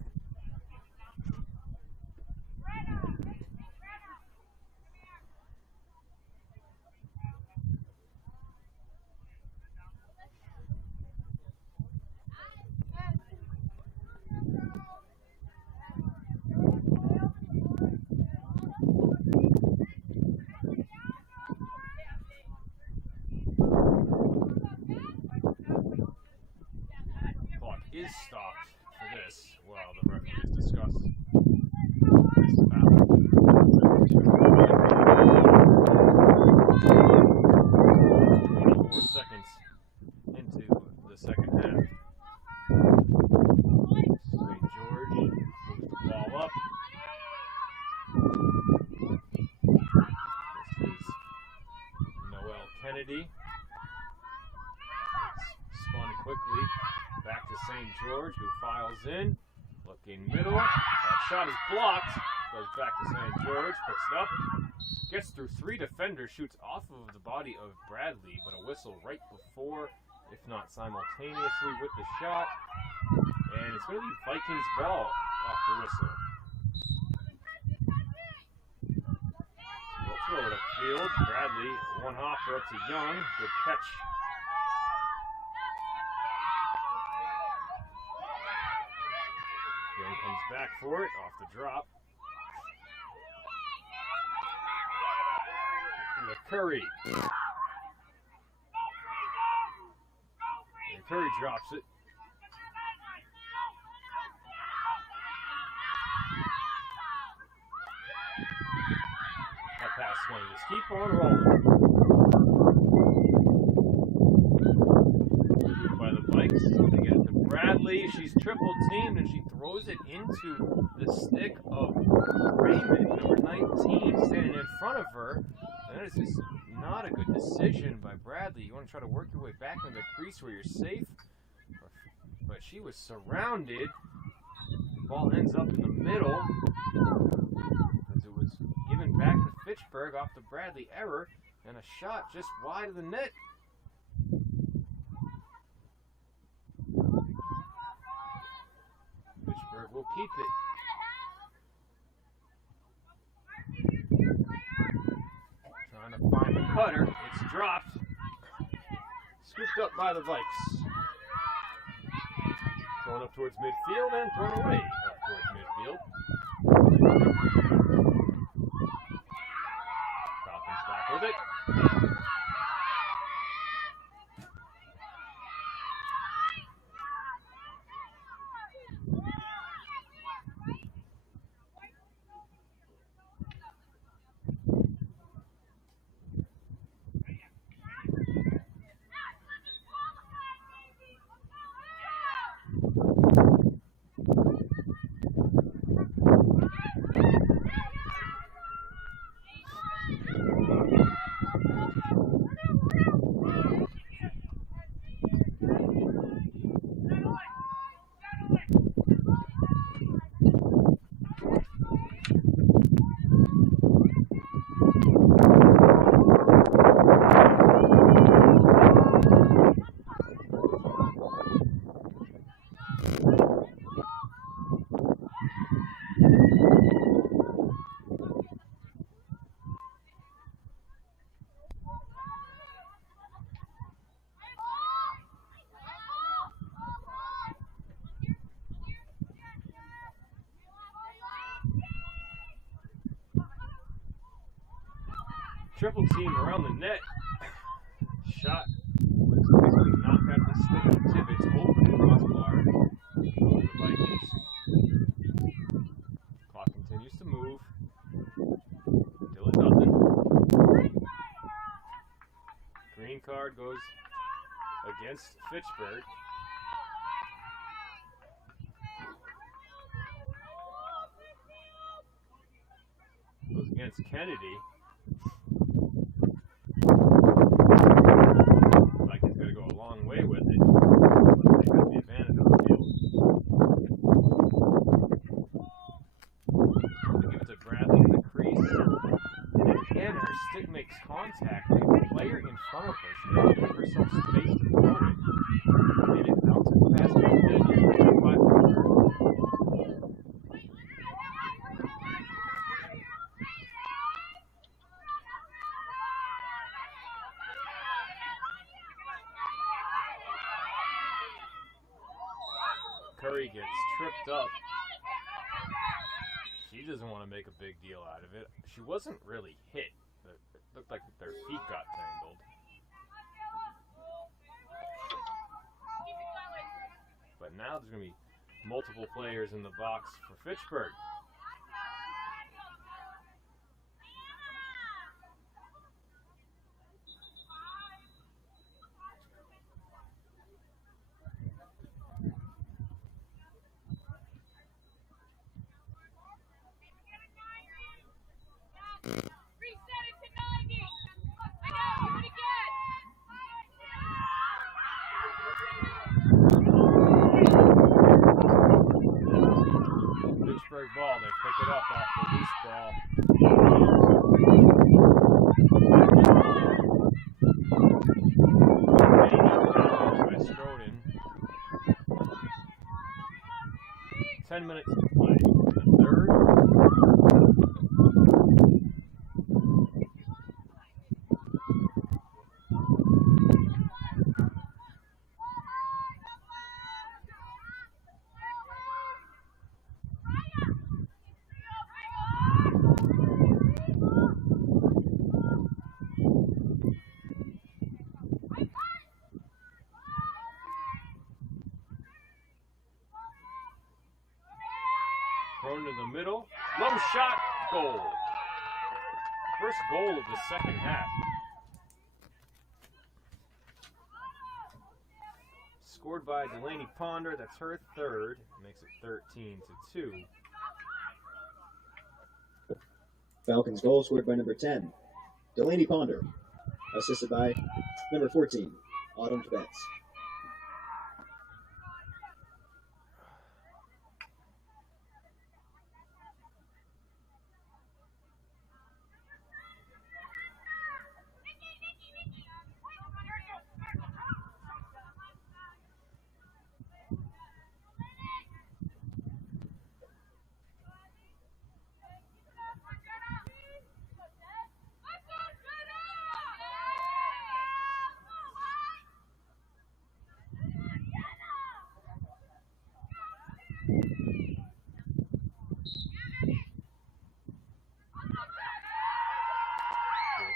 Clock is stopped for this while the referees discuss this foul. 24 seconds into the second half. St. George moves the ball up. This is Noelle Kennedy. It's spun quickly back to St. George, who files in, looking middle. That shot is blocked. Goes back to St. George, picks it up, gets through 3 defenders, shoots off of the body of Bradley, but a whistle right before, if not simultaneously with the shot. And it's going to be Vikings ball off the whistle. They'll throw it upfield. Bradley, one hopper up to Young. Good catch. Young comes back for it off the drop. And Curry. And Curry drops it. That pass is going to just keep on rolling. By the Vikes, they get it to Bradley. She's triple teamed and she throws it into the stick of Raymond, number 19, standing in front of her. And that is just not a good decision by Bradley. You want to try to work your way back into the crease where you're safe, but she was surrounded. The ball ends up in the middle as it was given back to Fitchburg off the Bradley error, and a shot just wide of the net. Fitchburg will keep it. Trying to find the cutter. It's dropped. Scooped up by the Vikes. Thrown up towards midfield and thrown away up towards midfield. Falcons back with it. Triple team around the net. Shot was basically knocked out the stick of Tibbetts over the crossbar. The Vikings Green card goes against Fitchburg. Goes against Kennedy. Like he's going to go a long way with it. But they have the advantage on the field. They give it to Bradley in the crease. And again, her stick makes contact with the player in front of her. She didn't give herself space to throw it. And it bounced past her head and went by her. Curry gets tripped up. She doesn't want to make a big deal out of it. She wasn't really hit. It looked like their feet got tangled. But now there's going to be multiple players in the box for Fitchburg. Fitchburg ball, they pick it up off the loose ball. By Stroden. 10 minutes to play in the third. Thrown to the middle. Low shot. Goal. First goal of the second half. Scored by Delaney Ponder. That's her third. Makes it 13-2. Falcons goal scored by number 10, Delaney Ponder. Assisted by number 14, Autumn Betts.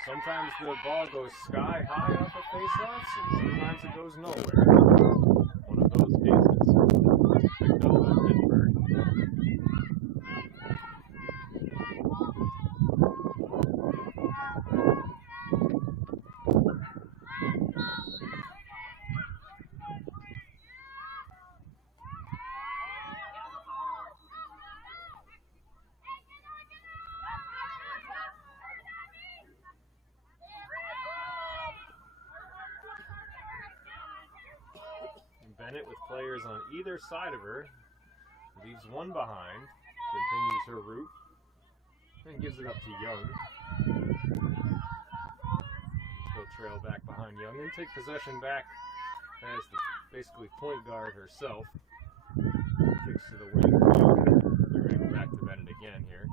Sometimes the ball goes sky high off of face-offs, and sometimes it goes nowhere. One of those cases. Picked up by Fitchburg. Bennett with players on either side of her, leaves one behind, continues her route, and gives it up to Young. She'll trail back behind Young and take possession back as the basically point guard herself. Kicks to the wing for Young. They're going to go back to Bennett again here.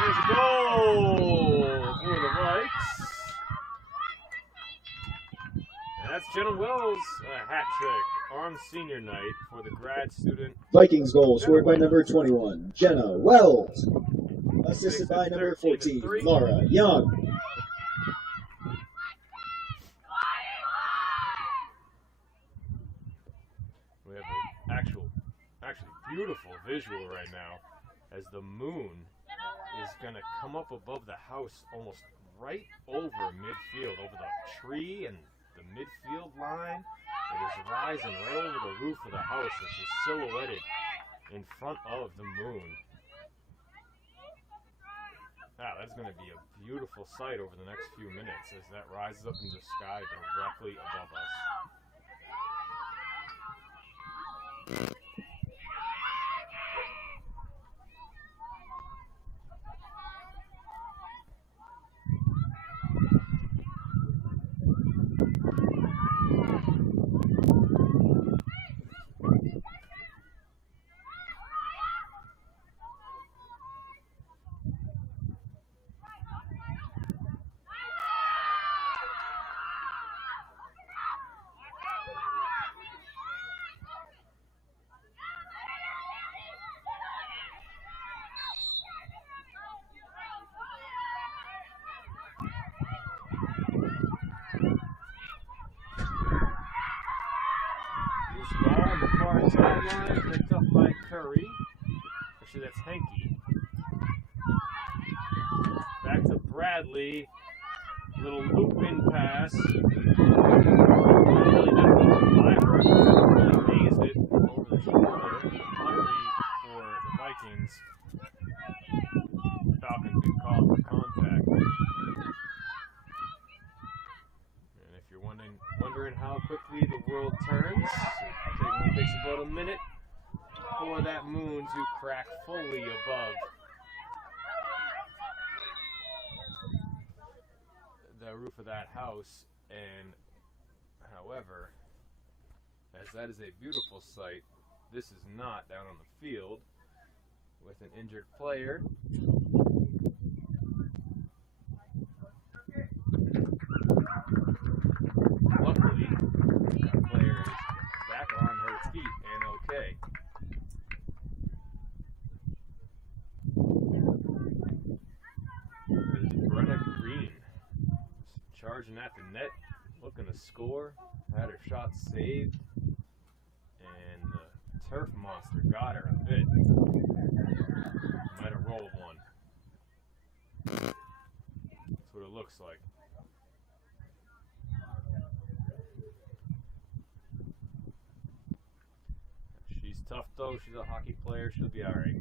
There's a goal for the Vikes. And that's Jenna Wells, a hat trick on senior night for the grad student. Vikings goal scored by number 21, Jenna Wells. assisted by number 13 to 14, 3. Laura Young. We have an actually beautiful visual right now as the moon is going to come up above the house almost right over midfield, over the tree and the midfield line. It is rising right over the roof of the house. It's just silhouetted in front of the moon. Wow, that's going to be a beautiful sight over the next few minutes as that rises up into the sky directly above us. Ball on the far sideline, picked up by Curry. Actually, that's Henke. Back to Bradley. Little loop-in pass. Really mazed it over the shoulder. Luckily for the Vikings, Falcons get called for contact. And if you're wondering how quickly the world turns, it takes about a minute for that moon to crack fully above the roof of that house. And however, as that is a beautiful sight, this is not down on the field with an injured player. Luckily, the player is back on her feet and okay. There's Brenna Green charging at the net, looking to score, had her shot saved, and the turf monster got her a bit. Might have rolled one. That's what it looks like. She's tough though, she's a hockey player, she'll be alright.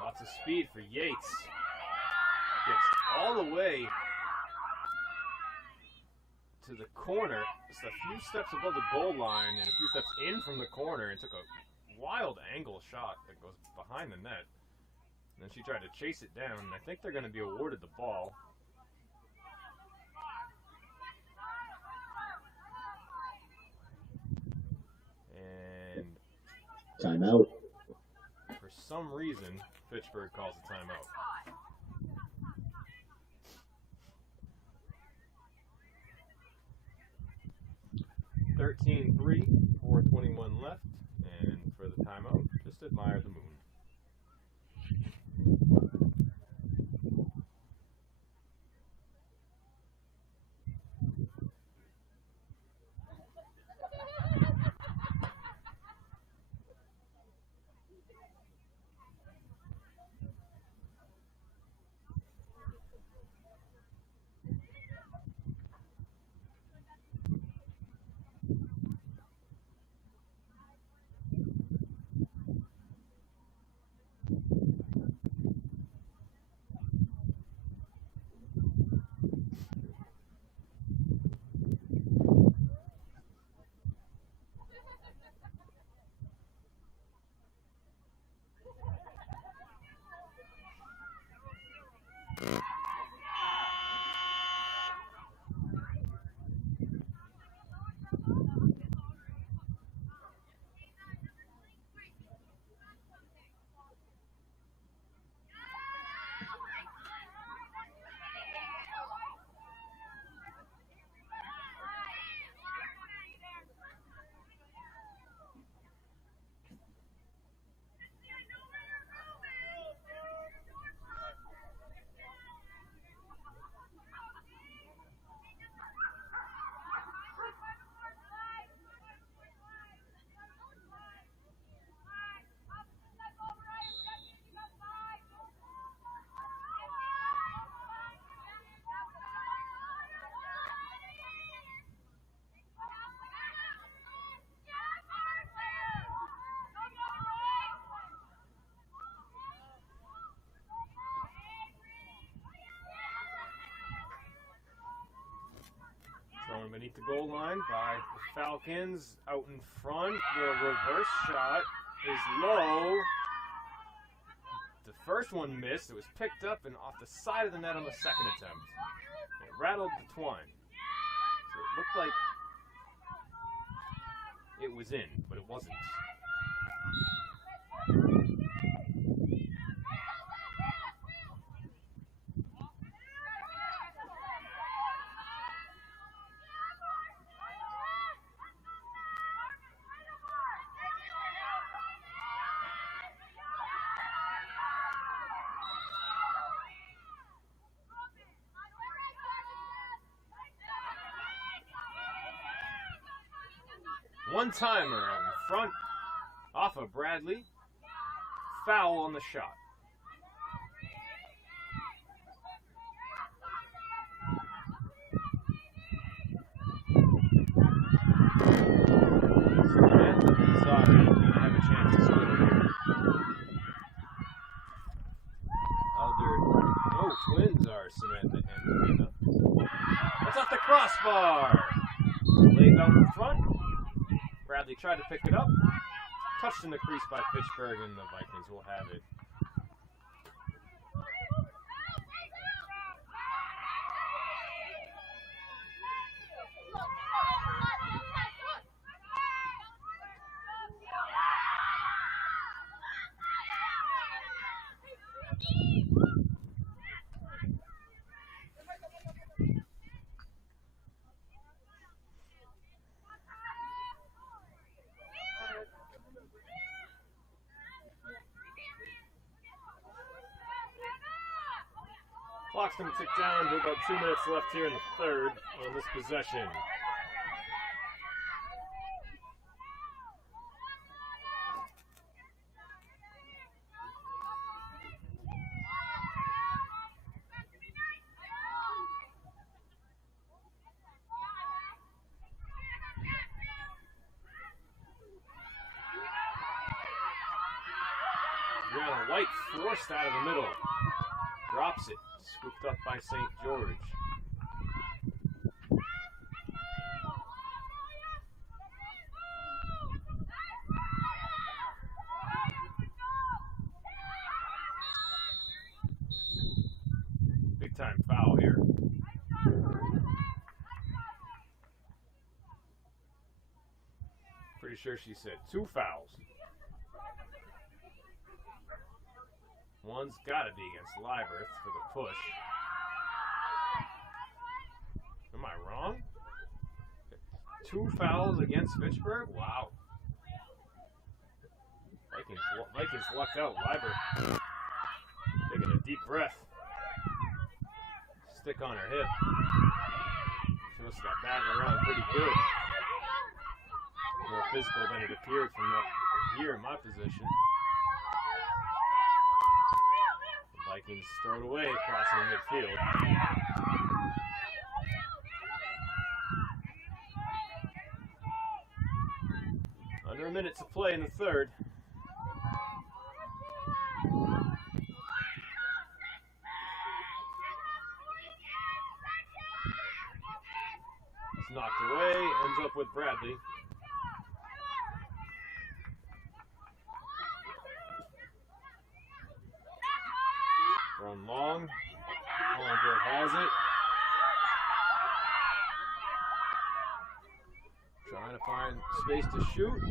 Lots of speed for Yates. Gets all the way to the corner, just a few steps above the goal line and a few steps in from the corner, and took a wild angle shot that goes behind the net. And then she tried to chase it down, and I think they're going to be awarded the ball. And Timeout. for some reason, Fitchburg calls a timeout. (13-3), 4:21 left, and for the timeout, just admire the moon. underneath the goal line by the Falcons. Out in front, the reverse shot is low. The first one missed. It was picked up and off the side of the net on the second attempt. It rattled the twine. So it looked like it was in, but it wasn't. One-timer out in front, off of Bradley. Foul on the shot. Sorry, gonna have a chance to score here. Twins are Samantha and Lena. It's off the crossbar. Laid out in front. Bradley tried to pick it up. Touched in the crease by Fitchburg, and the Vikings will have it. Clock's going to tick down to about 2 minutes left here in the third on this possession. Brianna White forced out of the middle. Drops it. Scooped up by St. George. Big time foul here. Pretty sure she said 2 fouls. One's got to be against Libreth for the push. Am I wrong? 2 fouls against Fitchburg? Wow. Vikings lucked out. Libreth taking a deep breath. Stick on her hip. She must have got batting around pretty good. More physical than it appeared from up here in my position. Vikings throw it away, crossing midfield. Under a minute to play in the third. It's knocked away, ends up with Bradley. Run long. Hollenberg has it. Trying to find space to shoot.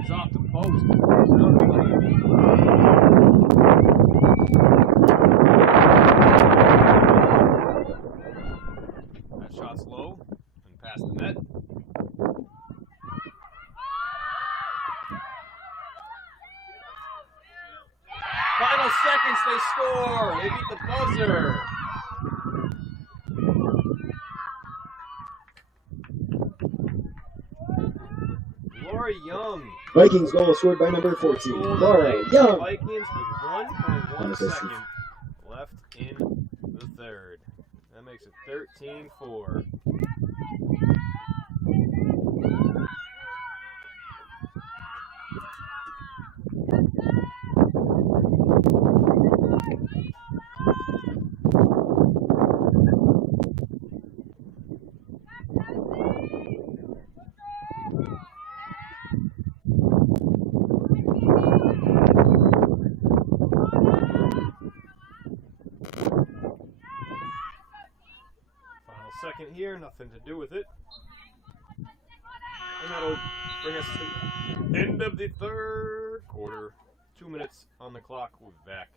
It's off the post. That shot's low and past the net. Final seconds, they score. They beat the buzzer. Laura Young. Vikings goal scored by number 14, Laura Young. Vikings with 1.1 second left in the third. That makes it 13-4. here, nothing to do with it. And that'll bring us to the end of the third quarter. 2 minutes on the clock. We'll be back.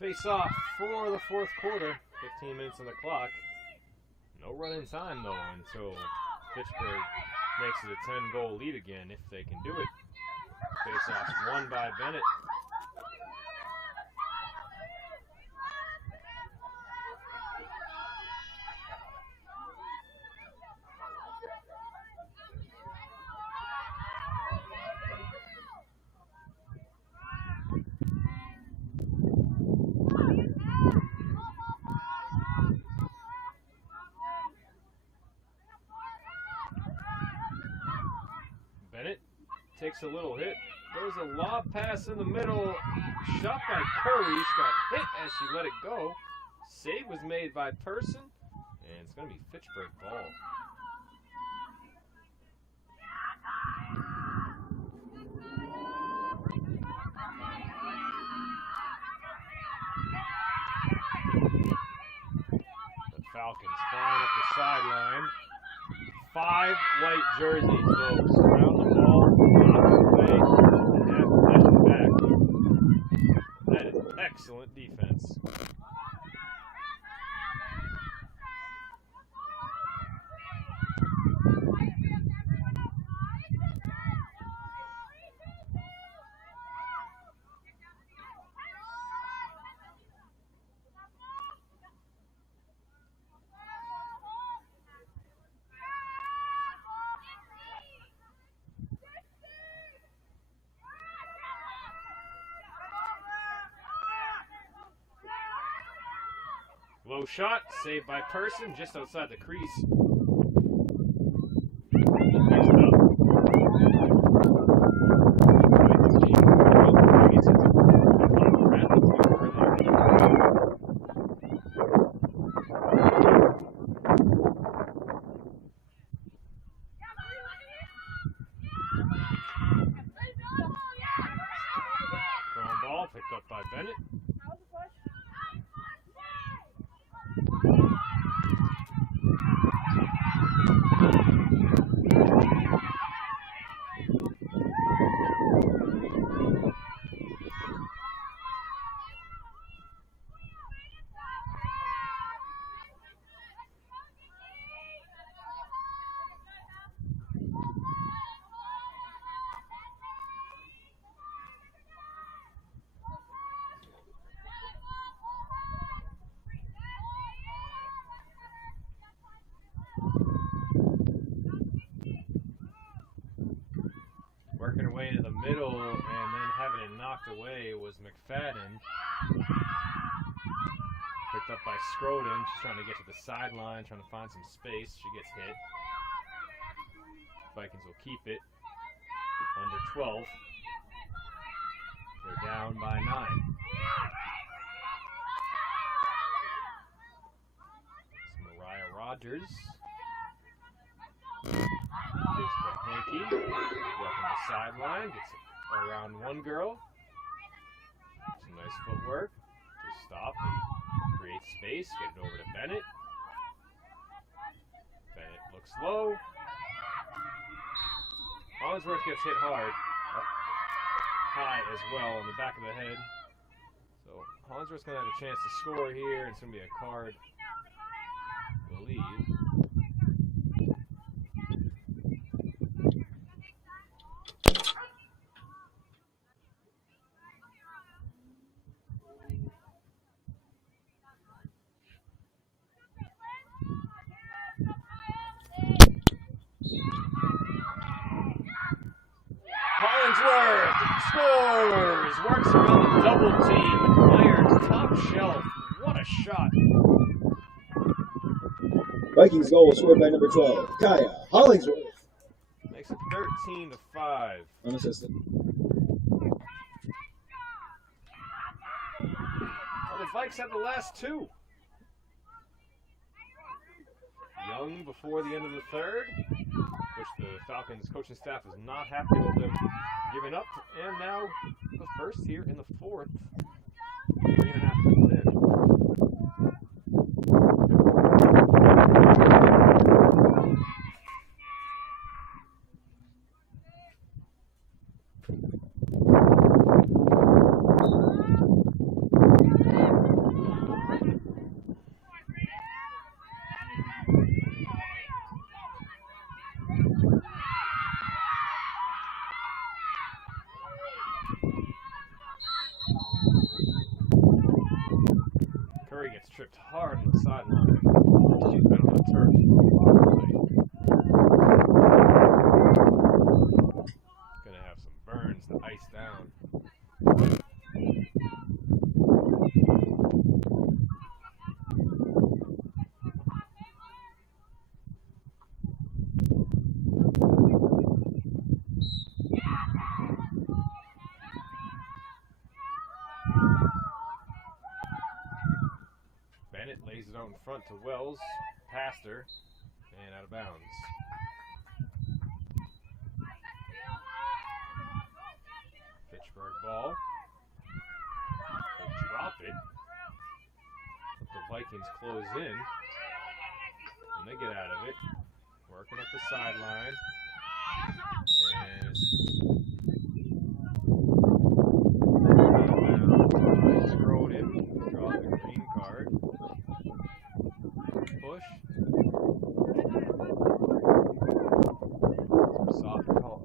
Face off for the fourth quarter. 15 minutes on the clock. No running time though until Fitchburg makes it a 10-goal lead again if they can do it. Face off's won by Bennett. Bennett takes a little hit. There's a lob pass in the middle. Shot by Curry. She got hit as she let it go. Save was made by Person. And it's going to be Fitchburg ball. The Falcons flying up the sideline. 5 white jerseys, folks. Around the ball, knock it away, and have possession back. That is excellent defense. Low shot, saved by Person, just outside the crease. Bennett. Working her way into the middle and then having it knocked away was McFadden. Picked up by Scroden. She's trying to get to the sideline, trying to find some space. She gets hit. Vikings will keep it. Under 12. They're down by 9. It's Mariah Rogers. Here's Hankey, walking the sideline, gets around one girl. Some nice footwork to stop and create space, get it over to Bennett. Bennett looks low. Hollingsworth gets hit hard, high as well on the back of the head. So Hollingsworth's going to have a chance to score here. It's going to be a card, I believe. Hollingsworth scores! Works around the double team. Fires top shelf. What a shot. Vikings goal scored by number 12, Kaya Hollingsworth. Makes it 13-5. Unassisted. Well, the Vikes have the last two. Young before the end of the third, which the Falcons coaching staff is not happy with them giving up. And now the first here in the fourth. 3.5 minutes in. Curry gets tripped hard on the sideline. She's been on the turf. Gonna have some burns to ice down. Bennett lays it out in front to Wells, past her, and out of bounds. Fitchburg ball. They drop it. But the Vikings close in. And they get out of it. Working up the sideline. And scrolled in. Draw the green card. Push.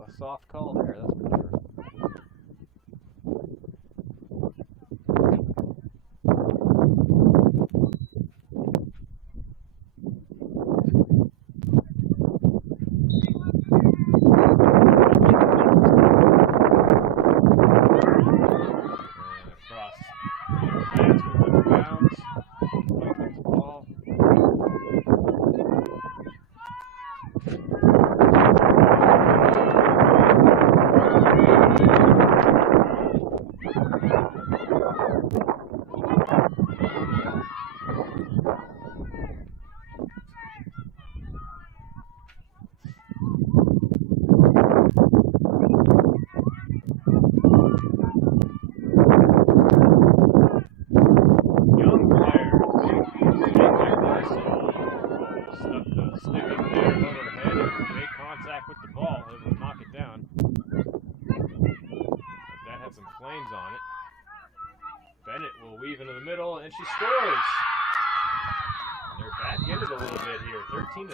A soft call there, that's for sure. Flames on it. Bennett will weave into the middle, and she scores. And they're back in it a little bit here, 13-6.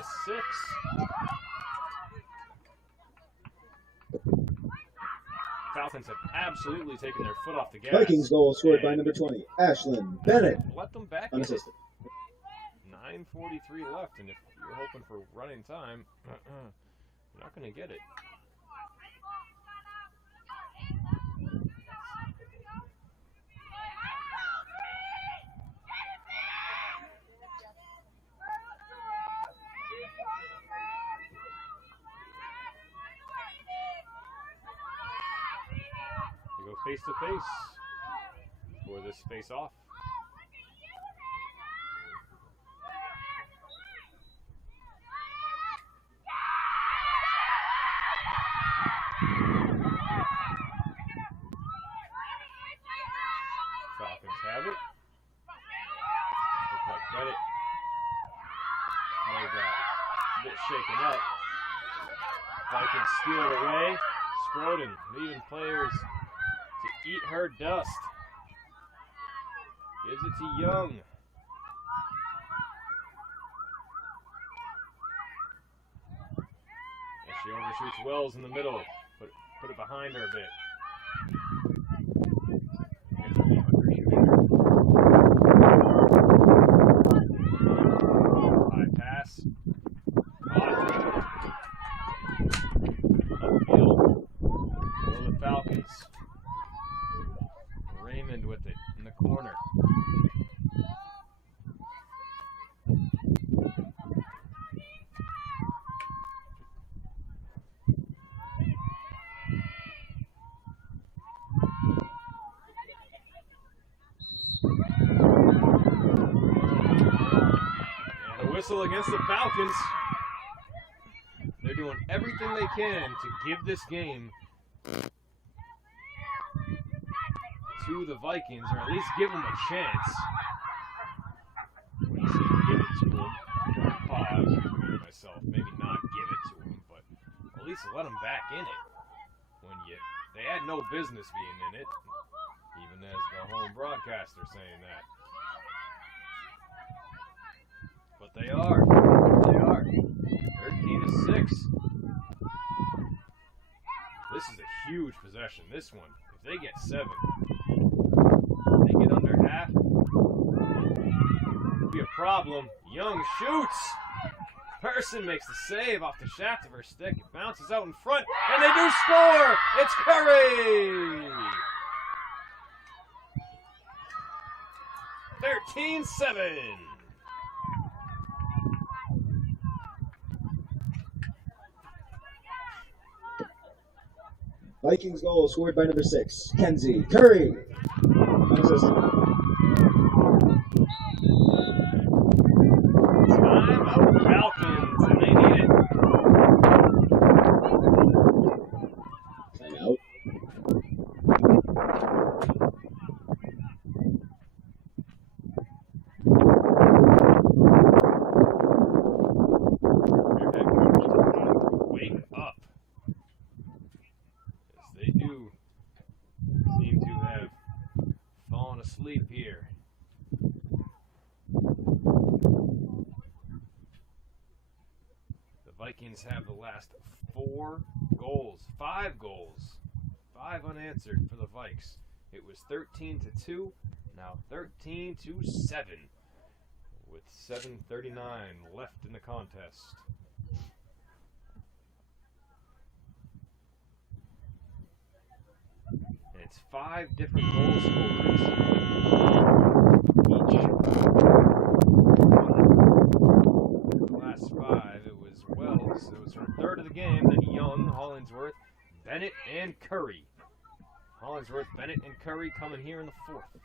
Falcons have absolutely taken their foot off the gas. Vikings goal scored by number 20, Ashlyn Bennett. Let them back unassisted. in. 9:43 left, and if you're hoping for running time, you're not going to get it. Face to face for this face off. Falcons have it. Look like Bennett may got a bit shaken up. Vikings steal it away. Scroden leaving players to eat her dust. Gives it to Young. And she overshoots Wells in the middle. Put it behind her a bit. High pass. Upfield. For the Falcons. Raymond with it in the corner. And a whistle against the Falcons. They're doing everything they can to give this game to the Vikings, or at least give them a chance. When you say give it to them, pause, myself, maybe not give it to them, but at least let them back in it. When they had no business being in it, even as the home broadcaster saying that. But they are. They are. 13-6. This is a huge possession. This one, if they get 7, they get under half, it'll be a problem. Young shoots. Person makes the save off the shaft of her stick. It bounces out in front, and they do score! It's Curry! 13-7. Vikings goal scored by number 6, Kenzie Curry. Unassisted. Time out Falcons, and they need it. Time out. Wake up. As they do seem to have fallen asleep here. The Vikings have the last 4 goals, 5 goals, 5 unanswered for the Vikes. It was 13-2, now 13-7, with 7:39 left in the contest. And it's 5 different goal scorers each. The last 5, it was Wells. It was her third of the game. Then Young, Hollingsworth, Bennett, and Curry. Hollingsworth, Bennett, and Curry coming here in the 4th.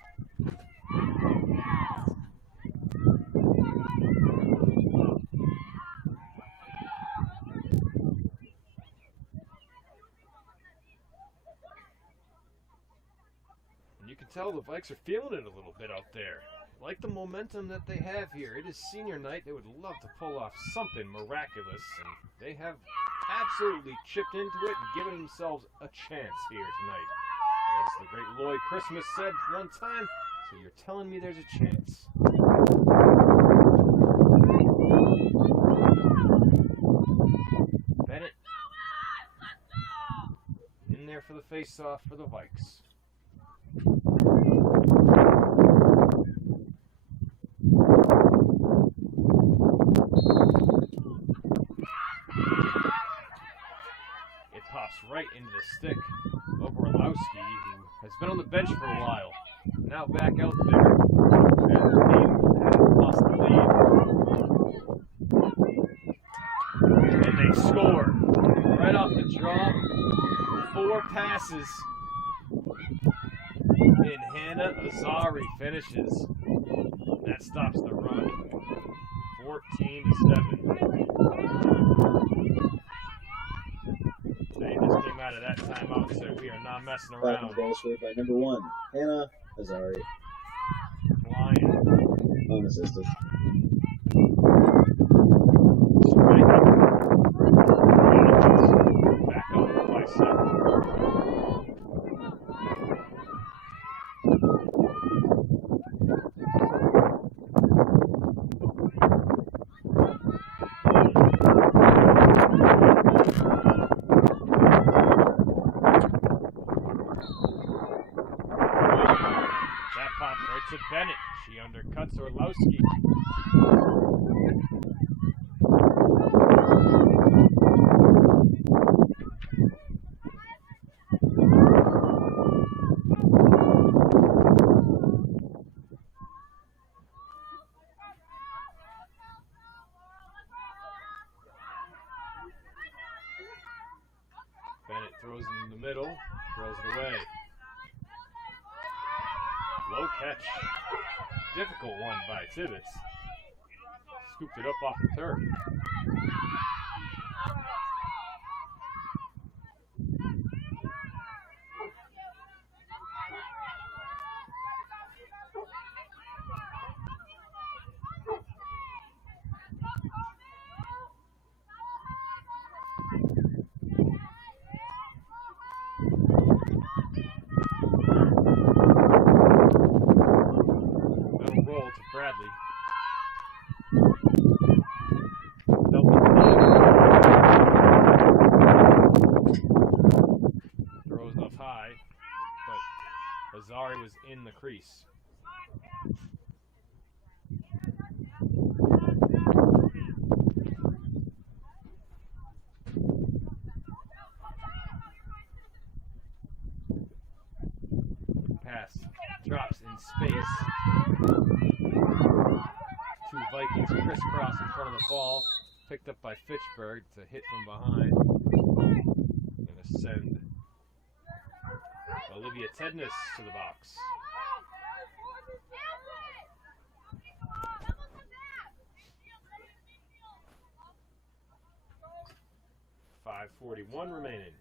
You can tell the Vikes are feeling it a little bit out there. Like the momentum that they have here. It is senior night. They would love to pull off something miraculous, and they have absolutely chipped into it and given themselves a chance here tonight. As the great boy Christmas said one time, so you're telling me there's a chance. Bennett in there for the face-off for the Vikes. It pops right into the stick of Orlowski, who has been on the bench for a while. Now back out there. And the team has lost the lead. And they score right off the draw. 4 passes. And Hannah Azari finishes. That stops the run. 14-7. They just came out of that timeout and said, we are not messing around. Ball scored by number 1, Hannah Azari. Flying. Unassisted. Back up by 7. To Bennett. She undercuts Orlowski. Bennett throws it in the middle, throws it away. Low catch. Difficult one by Tibbetts. Scooped it up off the turf. Bradley. Throws up high, but Azari was in the crease. Pass drops in space. 2 Vikings crisscross in front of the ball. Picked up by Fitchburg to hit from behind. Gonna send Olivia Tedness to the box. .541 remaining.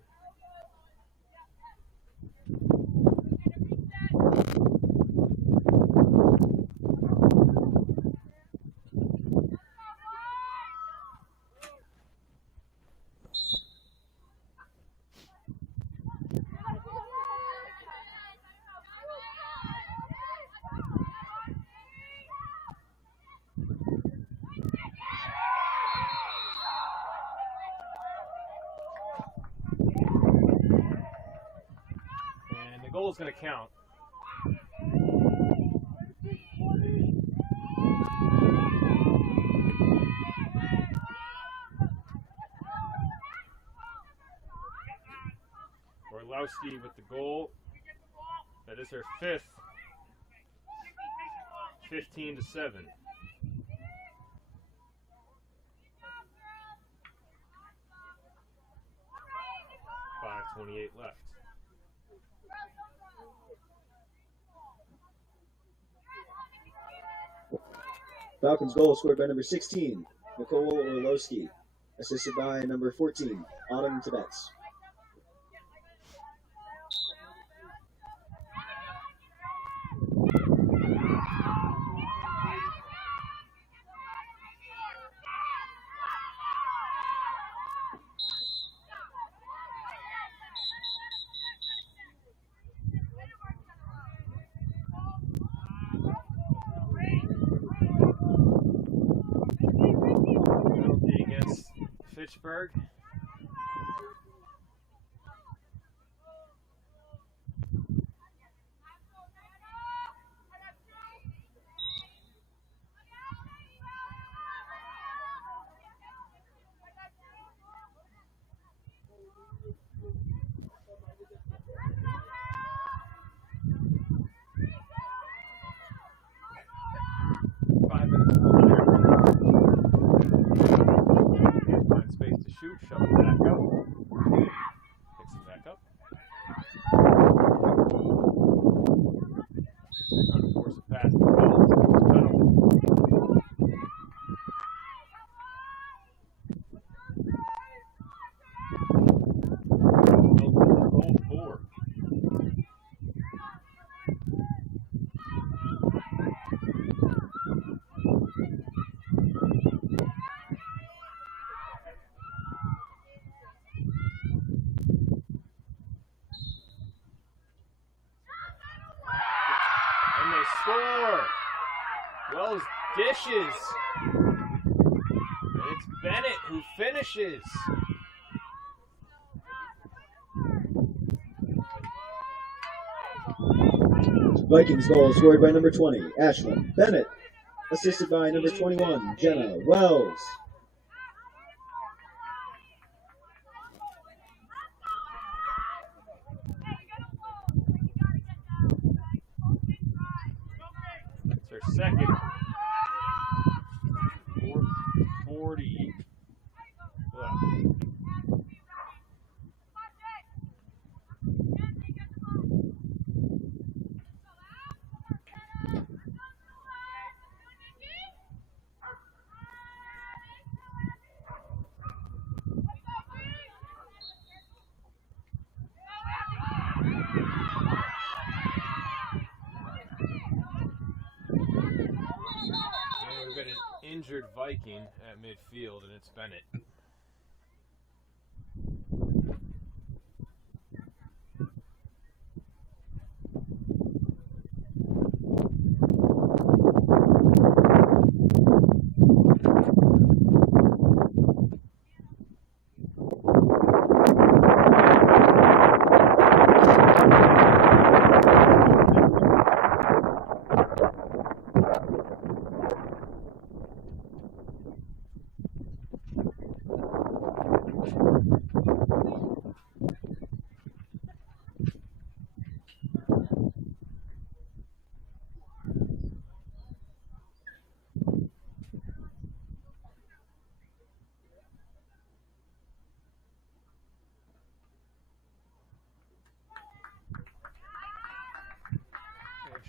The goal is going to count. Orlowski with the goal. That is her 5th. 15-7. 5:28 left. Falcons goal scored by number 16, Nicole Orlowski, assisted by number 14, Autumn Tibbetts. Fitchburg. Shoot, shove it back up. Picks it back up. Trying to force it past the penalty. Goal 4. Score! Wells dishes. And it's Bennett who finishes. Vikings goal scored by number 20, Ashlyn Bennett. Assisted by number 21, Jenna Wells. Second, 4:40 left. Injured Viking at midfield, and it's Bennett.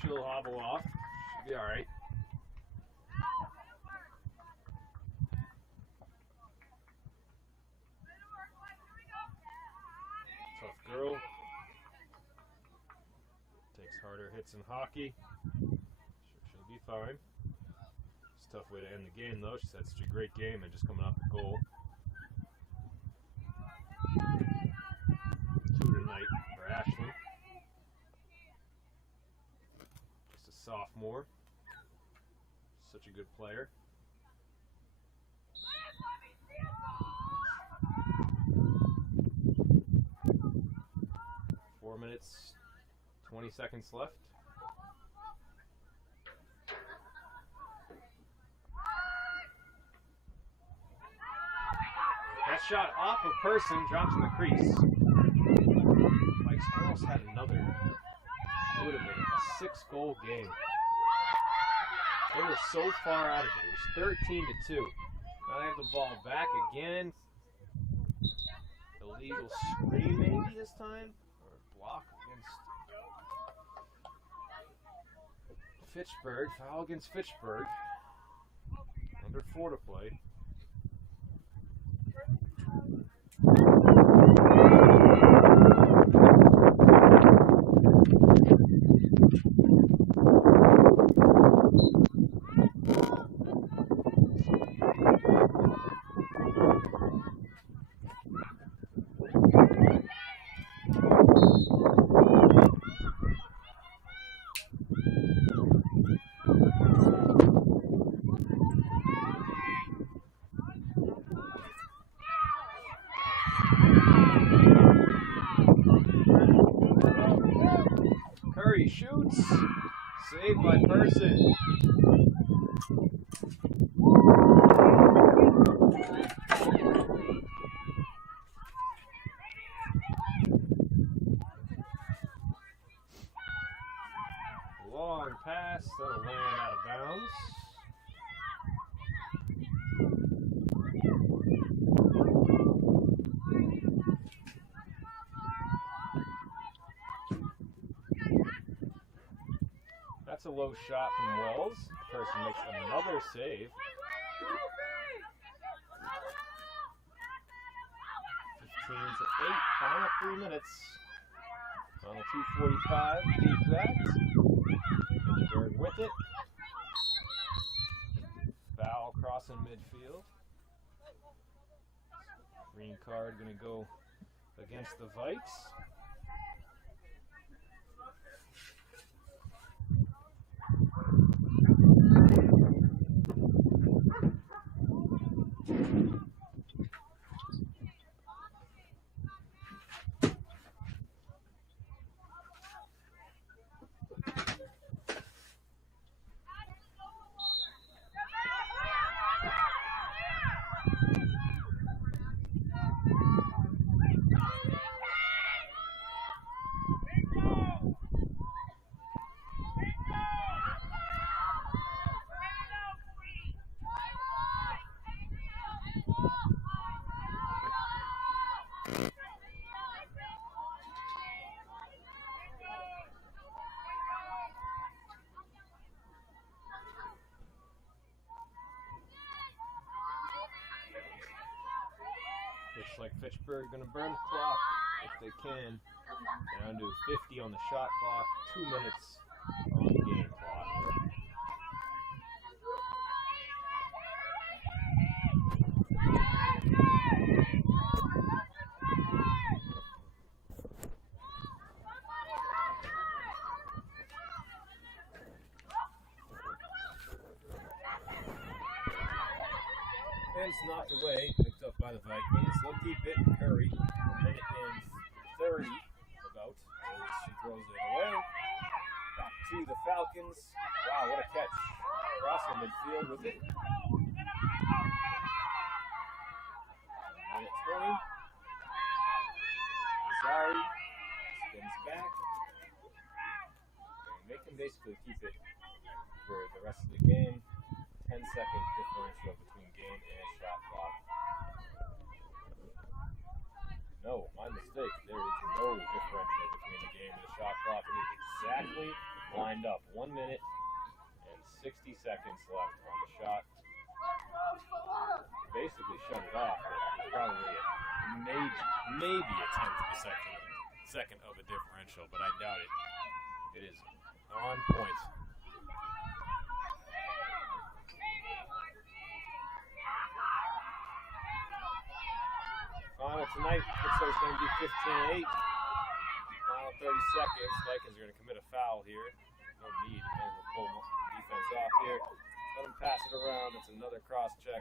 She'll hobble off. Should be alright. Tough girl. Takes harder hits in hockey. Sure, she'll be fine. It's a tough way to end the game, though. She's had such a great game and just coming off the goal. Two tonight for Ashlyn. Sophomore. Such a good player. Four minutes, 20 seconds left. That shot off a person, drops in the crease. Mike's almost had another. It would have been a 6-goal game. They were so far out of it. It was 13-2. Now they have the ball back again. Illegal screen maybe this time? Or block against Fitchburg. Foul against Fitchburg. Under 4 to play. shoots. Saved by Person. Long pass, that'll land out of bounds. That's a low shot from Wells. Person makes another save. 15 to 8, final 3 minutes. Final 2:45 to be exact. Fitchburg with it. Foul crossing midfield. Green card going to go against the Vikes. Looks like Fitchburg going to burn the clock if they can. Down to 50 on the shot clock, 2 minutes on the game clock. And it's knocked away, picked up by the Vikings. They'll keep it. Curry, 1 minute and 30 about as she throws it away. Back to the Falcons. Wow, what a catch. Across the midfield with it. Minute 20. Sorry. Spins back. And they can basically keep it for the rest of the game. 10-second differential between game and shot clock. No, my mistake. There is no differential between the game and the shot clock. It is exactly lined up. 1 minute and 60 seconds left on the shot. Basically shut it off. It's probably maybe a tenth of a second of a differential, but I doubt it. It is on point. Final tonight, looks like it's going to be 15-8. Final 30 seconds. Vikings are going to commit a foul here. No need. Might as well pull defense off here. Let them pass it around. It's another cross check.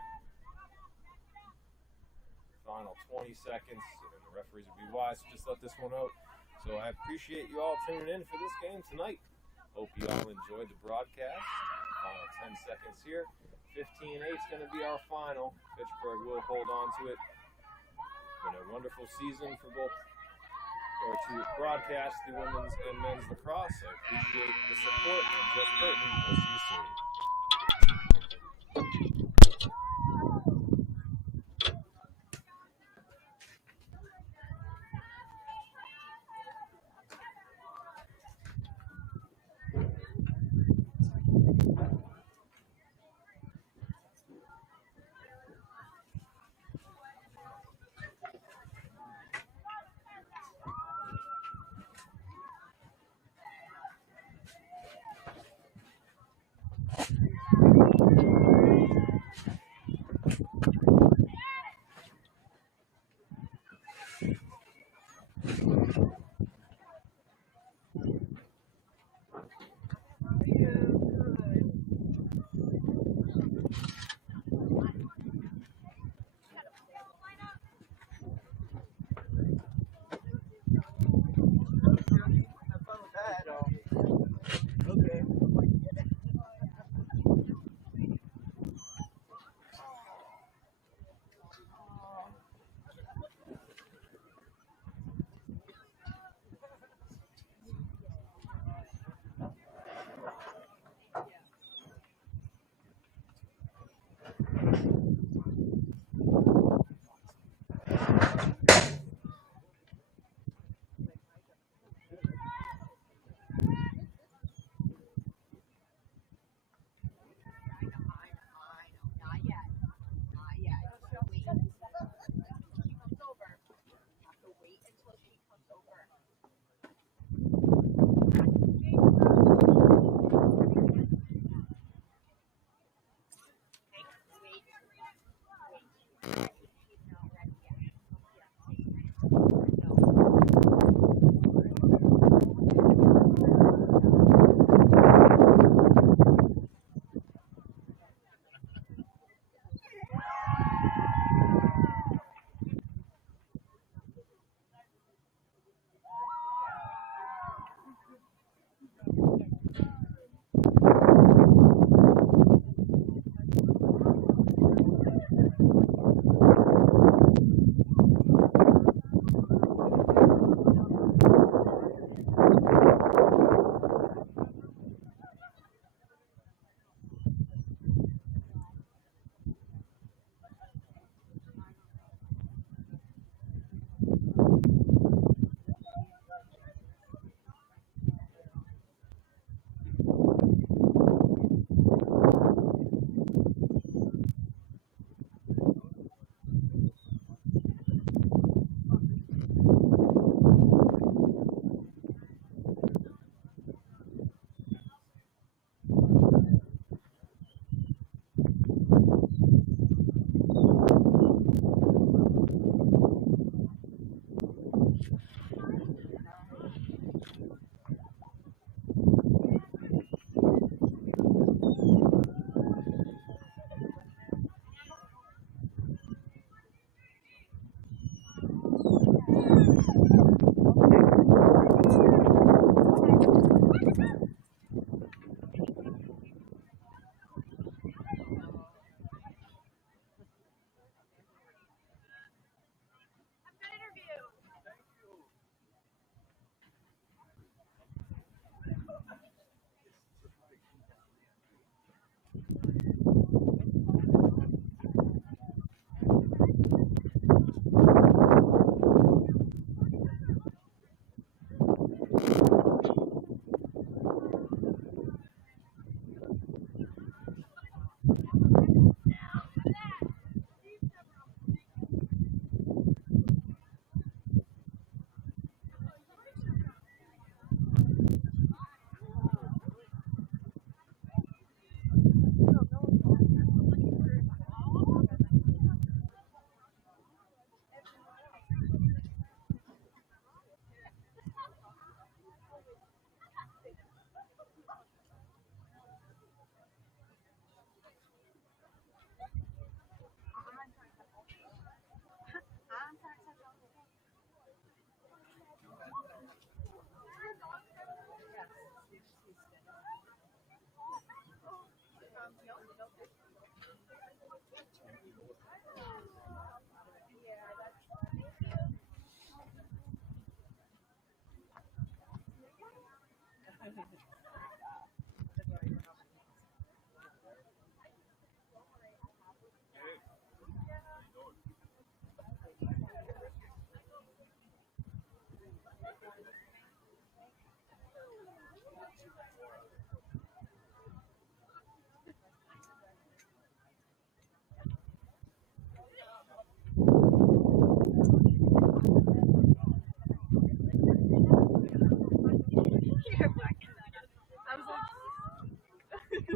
Final 20 seconds. And the referees will be wise to just let this one out. So I appreciate you all tuning in for this game tonight. Hope you all enjoyed the broadcast. Final 10 seconds here. 15-8 is going to be our final. Fitchburg will hold on to it. Been a wonderful season for both, or to broadcast the women's and men's lacrosse. I appreciate the support. I'm Jeff Burton. We'll see you soon.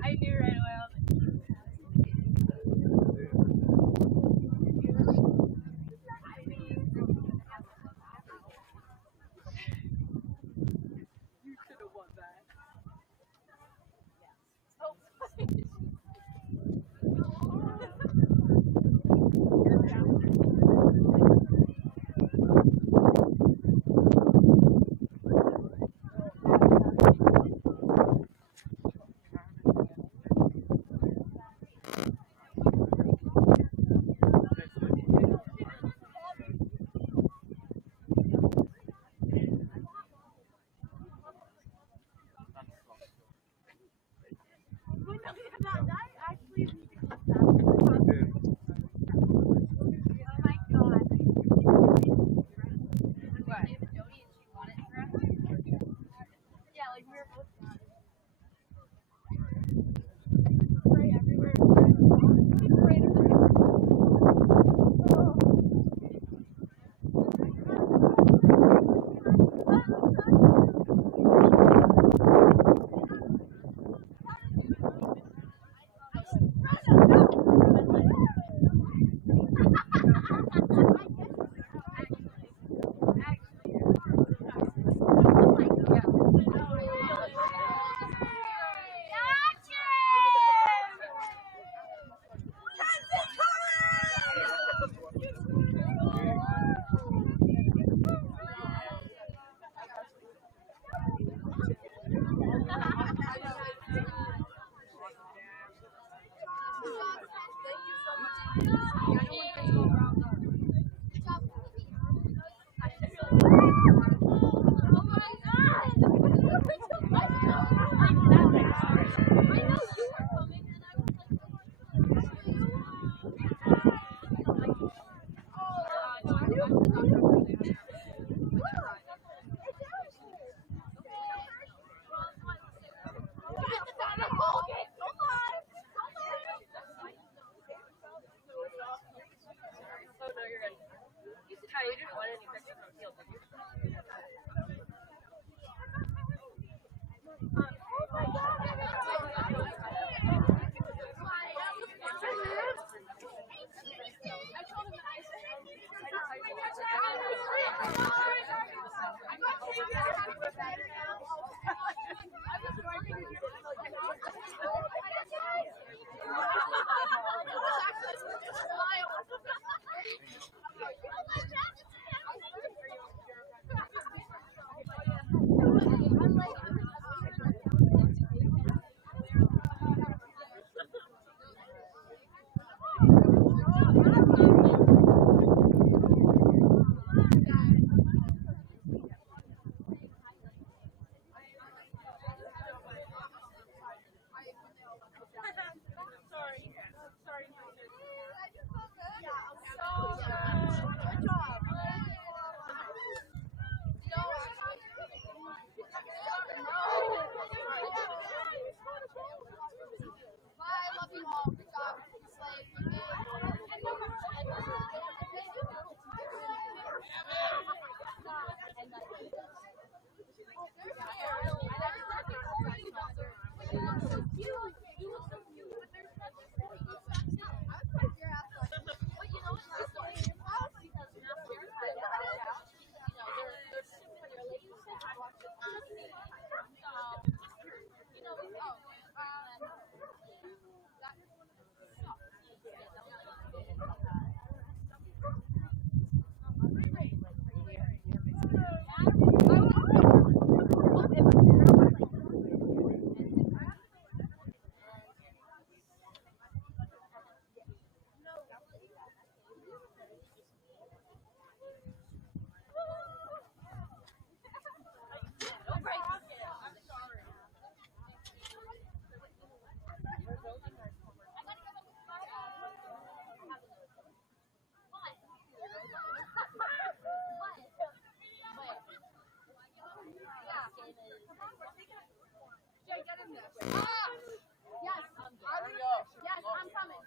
I knew right away. You could have won that. I'm coming.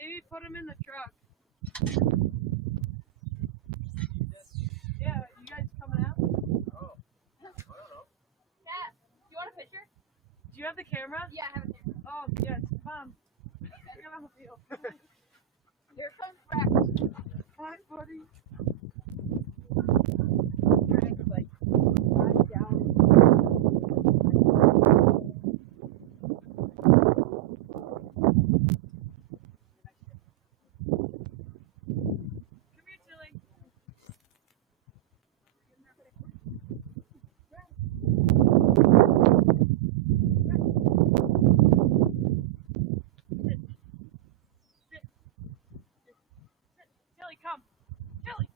Maybe put him in the truck. Yeah, you guys coming out? Cat, you want a picture? Do you have the camera? Yeah, I have a picture. Oh, yes. Mom. We're gonna have a field. Here comes Rex. Hi, buddy. Come here, Tilly. Tilly, come. Tilly.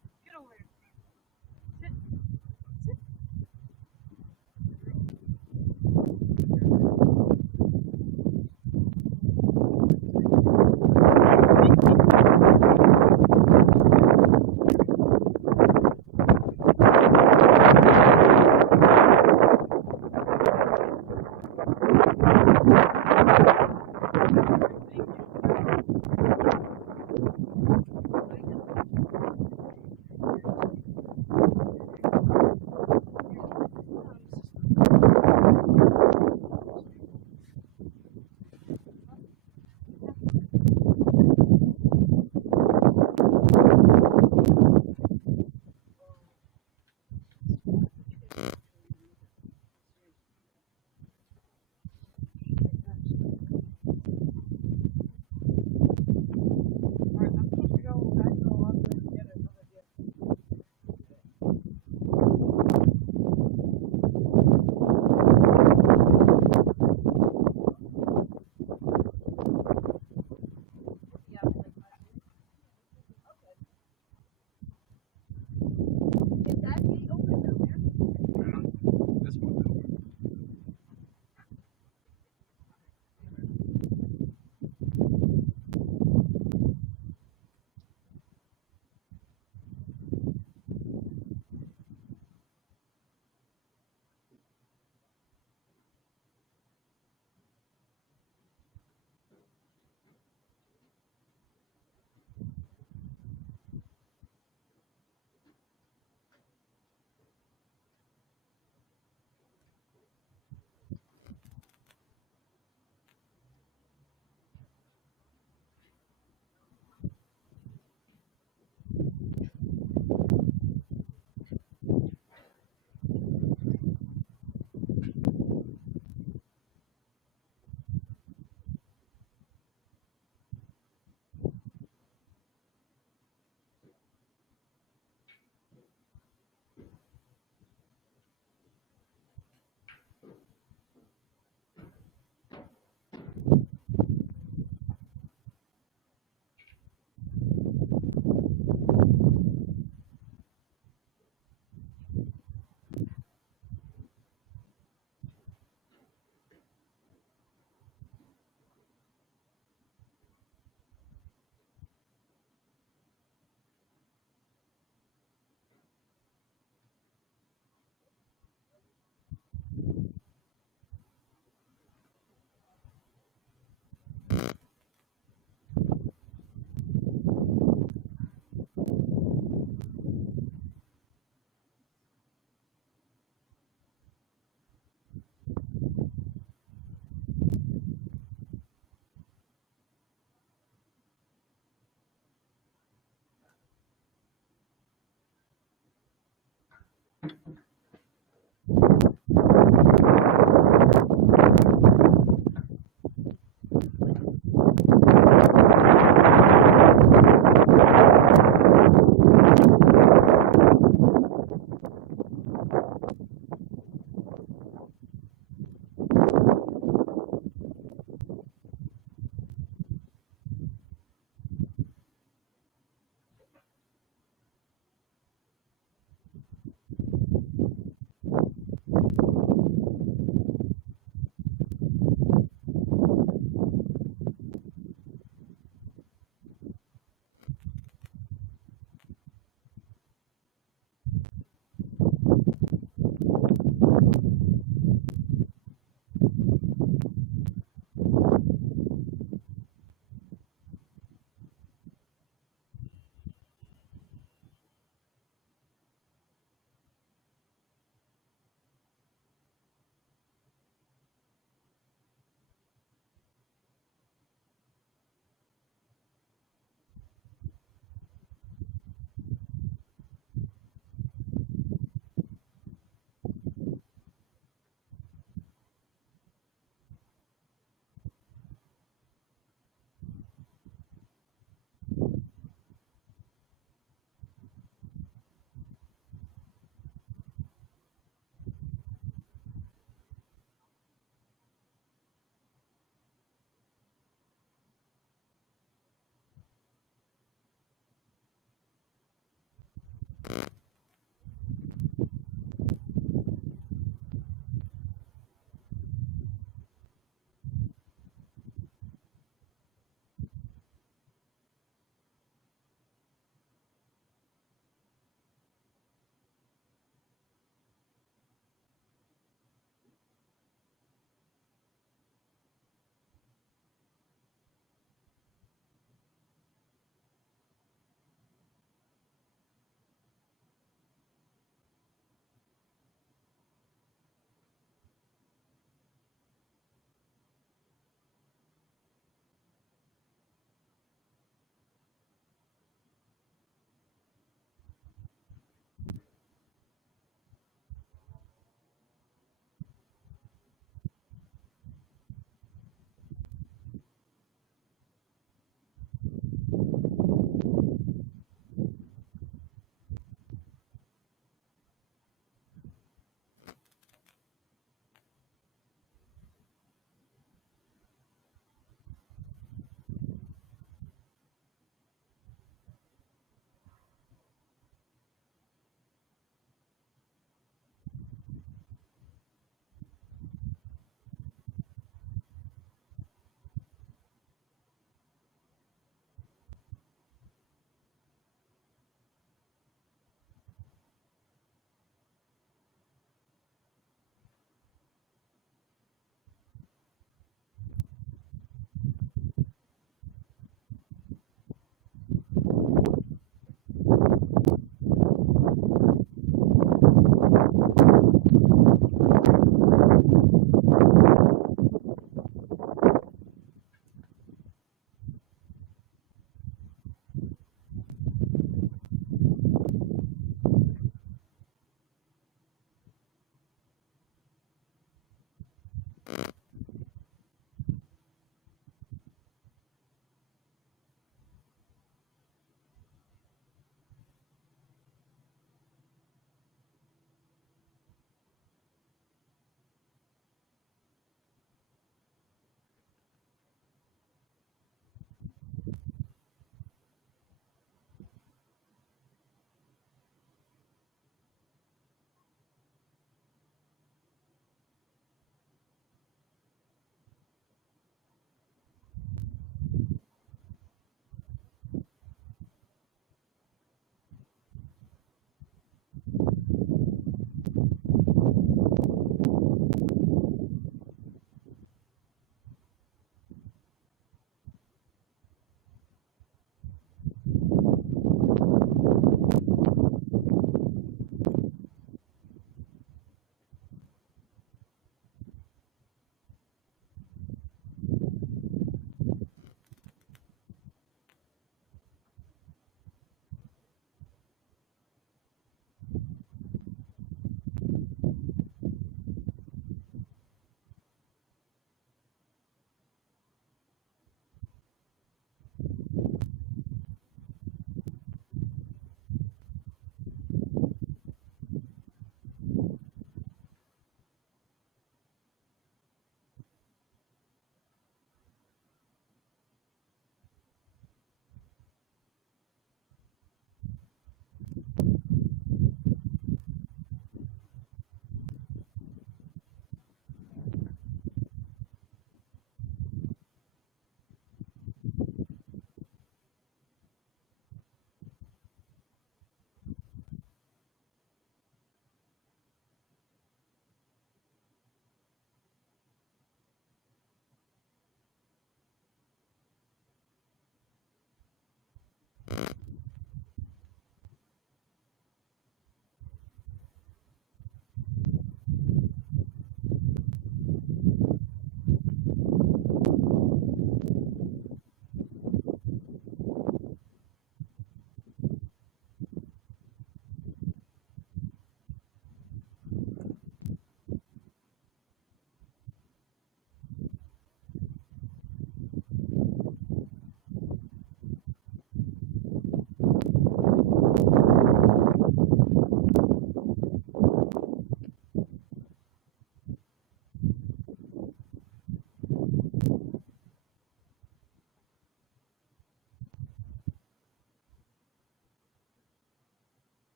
you